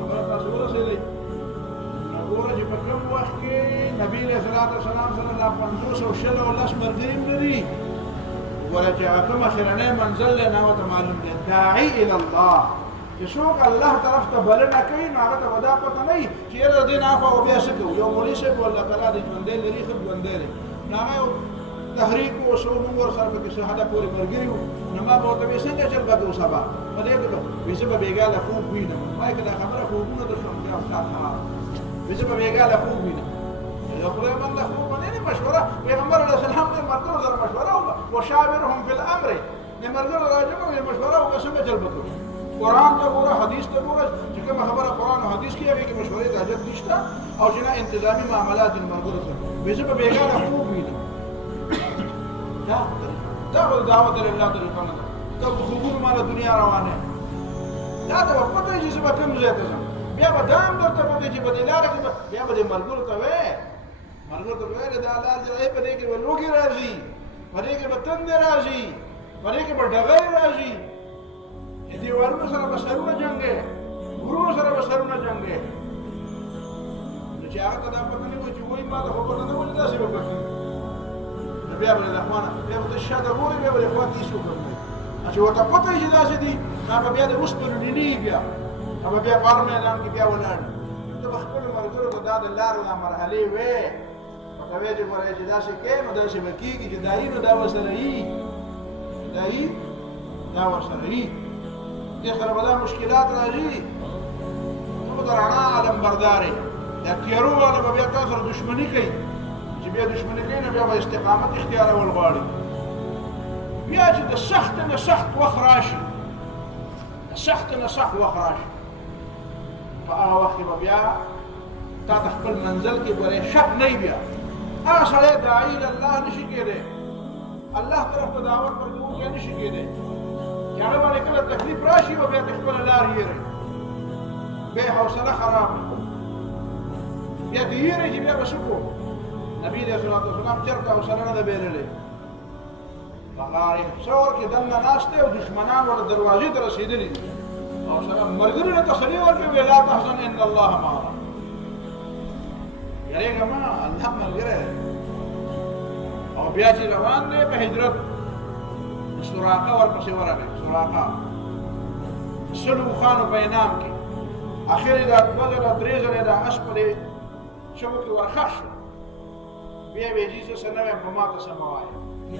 خبره تاسو ورسېلې نګوره چې په کوم وخت کې نبی له صلوات والسلام صلی الله علیه وسلم شل او لاس مرګریم لري ورجع كما خلانه منزل لنا وتمعلم داعي الى الله چې څوک الله طرف ته بلنه کوي نو هغه ته ودا پته نه چې یې دین افا او بیا شکو یو مولوی شه الله تعالی دې ژوندې لري خو ژوندې لري نو هغه تحریک او شو نور سره په څه حدا پورې مرګري نو ما به ته څنګه چل بده وسبا په دې ته ویسه به بیګاله خوب وینم ما کله خبره خوبونه د شوم بیا افکار خراب ویسه به بیګاله خوب وینم یو خدای باندې خوب باندې مشوره پیغمبر علیه السلام دې مرګ سره مشوره او شاورهم فی الامر نه مرګ راځي مشوره او څنګه چل بده قرآن ته ګوره حدیث ته ګوره چې کومه خبره قرآن او حدیث کې هغه کې مشورې ته حاجت نشته او چې نه انتظامی معاملات المرګره سره به په بیګانه خوب ویني دا دعوت الله تعالی کنه دا خبر مال دنیا روانه دا ته پته چې به کوم ځای ته بیا به دام درته پته چې بدل لاره کې بیا به مرګره ته وې دا الله دې په دې کې ولوګي راځي په دې کې به تند راځي په دې کې به ډغې راځي دیوارونو سره بسرونه جنگه ورونو سره بسرونه جنگه نو چې هغه ته دا پته نه وي چې وایي ما ته خو پته نه ولې داسې وکړي نو بیا به د اخوانه بیا به د شاته ګوري بیا به د اخوان کیسو کوي چې ورته پته یې چې داسې دي هغه بیا د اوسپنو ډینې بیا هغه بیا بار میدان کې بیا ولاړ ته به خپلو ملګرو ته دا د لارو دا مرحلې وې ورته وایې چې ګوره چې داسې کوې نو داسې به کېږي چې دا یي نو دا ورسره یي دا ورسره یي دې سره به دا مشکلات راځي نو د رڼا عالم بردارې دا تیارو والا به بیا تاسو سره دښمني کوي چې بیا دښمني کوي نو بیا به استقامت اختیارول غواړي بیا چې د سخت نه سخت وخت راشي په هغه وخت به بیا تا ته خپل منزل کې ګورې شک نه بیا هغه سړی داعي الله نشي کېدی الله طرف ته دعوت ورکوونکی نشي کېدی چې هغه باندې کله تکلیف راشي او بیا د خپله لار هېروي بیا حوصله خراب بیا د هېروي چې بیا به څه کوو نبي علیه الصلاة والسلام چېرته حوصله نه ده بېللې په غار څور کې دننه ناست دی او دشمنان ورته دروازې ته رسېدلي دي او سره ملګري له تسلي ورکوي لا تحزن ان الله معنا یارېږه ما الله ملګری او بیا چې روان دی په هجرت سراقه ورپسې ورغی سراقه سلو اوښانو په انعام کې اخر یې دا 2 ځله 3 ځله دا اس په دې شګو کې ورخښ شو بیا ویې چې زه څه نه ویم په ما ته څه مه وایه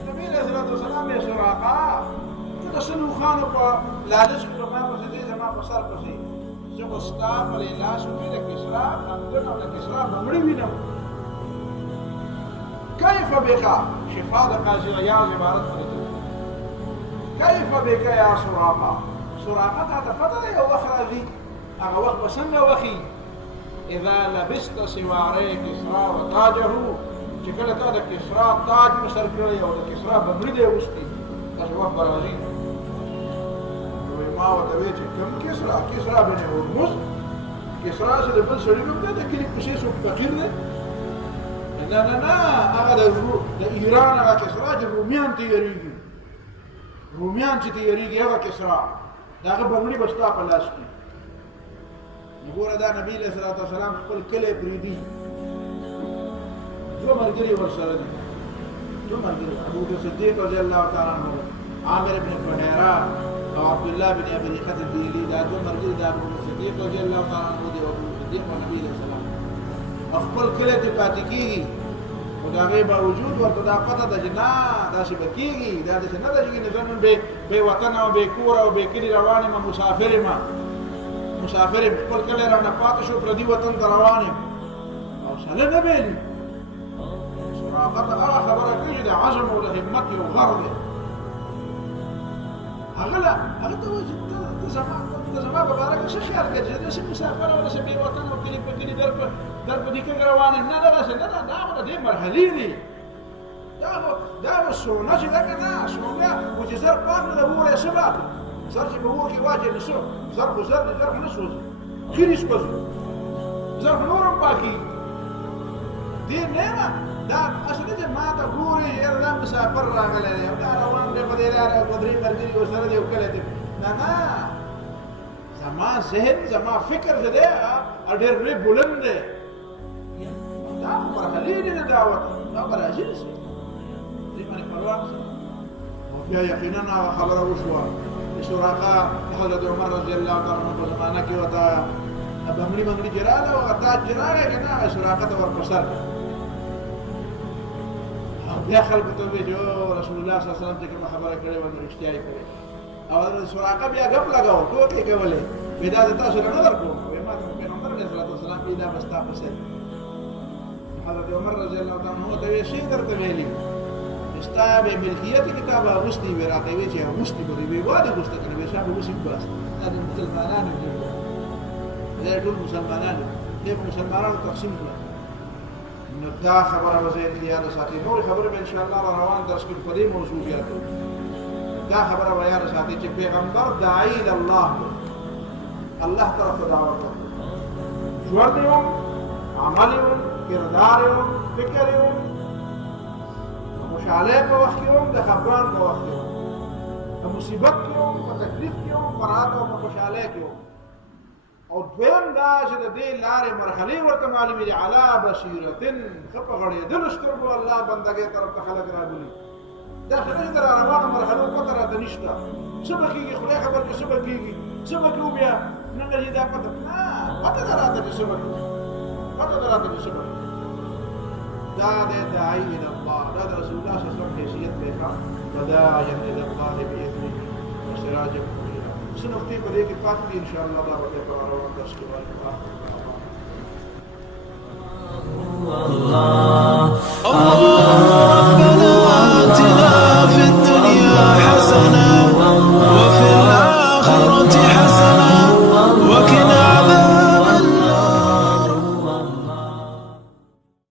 نبي علیه الصلاة والسلام یې سراقه ته د سلو اوښانو په لالچ کې زما پسې دی زما په سر پسې زه خو ستا په لاسو کې د کسرا خندن او د کسرا بنګړي وینم کیف بک شفا د قاضي عیاض عبارت پرې كيف بك يا سراقة سراقة ته پته ده یو وخت راځي هغه وخت به څنګه وخي اذا لبست سواري كسرى وتاجه چې کله تا د کسرا تاج په سر کړی او د کسرا بنګړي دی اوستی داسې وخت به راځي ما ورته ویل چې کوم کسرا بن هرمز کسرا چې د بل سړي نوم دی د کلي کوڅې څوک فقیر دی نه هغه د ایران هغه کسرا چې رومیان تیارېږي رومیان چې تیارېږي هغه کسرا د هغه بنګړي به ستا په لاس کې نو ګوره دا نبي علیه الصلاة والسلام خپل کلی پرېږدي دوه ملګري ورسره دي دوه ملګري ابوبکر صدیق رضی الله تعالی عنه عامر بن فهیرة او عبدالله بن ابي ريحة الديلي دا دوه ملګري د ابوبکر صدیق رضی الله تعالی عنه دي او ابوبکر صدیق او نبي علیه السلام خپل کلی ته پاتې کېږي خو د هغې باوجود ورته دا پته ده چې نه داسې به کېږي دا داسې نه ده چې زه نن بې وطن او بې کور او بې کلي روان یم مسافر یم خپل کلی رانه پاتې شو پردي وطن ته روان یم حوصله نه بېلي سراقه ته هغه خبره کوي چې د عزم او د همت یو غر دی هغه ته وایي چې ته زما په باره کې څه خیال کوې چې داسې مسافر او داسې بې وطن او کلي په کلي در په دې کې روان یم نه داسې نه ده دا خو د دې مرحلې دي دا به سونه چې ده که نه سونه خو چې زر پاک نه د اور یې څه باک زر چې په اور کې واچوي نو څه زر خو زر دی زر خو نه سوځي خیرې سوځي زر خو نور هم پاکېږي دې نه یم دا اصل نه چې ما ته ګورې یاره دا مسافر راغلی دی او دا روان دی په دې لاره او 2-3 ملګري ورسره دی او کلی دی نه زما ذهن زما فکر چې دی ډېر لوی بلند دی دا مرحلې دي د دعوت دا به راځي نشي دې باندې پروا نه او بیا یقینا هغه خبره وشوه د سراقه حضرت عمر رضی الله تعالی عنه په زمانه کې ورته بنګړي چې راغله او هغه تاج چې راغی که نه هغه سراقه ته ورپسر او بیا خلکو ته ووایي چې رسول الله صلی الله علیه وسلم چې کومه خبره کړې وه نو رښتیا یې کړې او سراقه بیا ګپ لګاو ټوکې کولې وایي دا د تاسو نه درکوم وایي ما ته پیغمبر علیه الصلاة والسلام وایي دا به ستا په څیر حضرت عمر رضی الله تعالی عنه ته ویل شي درته ویلي ستا به ملکیت کتاب اغوستي وي راته ویل چې اغوستي به وي ولې اغوسته که نه ویل شابه اوس یې بس دا د مسلمانانو دي دا ټول مسلمانان دي په مسلمانانو تقسیم کړه نو دا خبره به زه یې یاده ساتي نورې خبرې به انشاءالله را روان درس کې په دې موضوع زیاتو دا خبره به یاده ساتي چې پیغمبر داعي الله الله طرف ته دعوت ورکړي ژوند یې عمل یې کردار یې فکر یې خوشحالۍ په وخت کې د خفګان په وخت کې په مصیبت کې په تکلیف کې په راحت او په خوشحالۍ کې او دویم دا چې د دې لارې مرحلې ورته معلومې دي علی بصیرتن ښه په غړېدلو سترګو الله بندګۍ طرف ته خلک رابولي دا ښه نه چې د راروانو مرحلو پته راته نشته څه به کېږي خدای خبر کې څه به کېږي څه به کوو بیا نن چې دا پته نه پته ده راته چې څه به کوو پته ده راته چې څه به کوو دا د داعي الى الله دا د رسول الله صلی الله علیه وسلم حیثیت دی وداعیا الى الله باذنه وسراجا منیرا څه نقطې په دې کې پاتې دي ان شاء الله دا به په روان درس کې وایو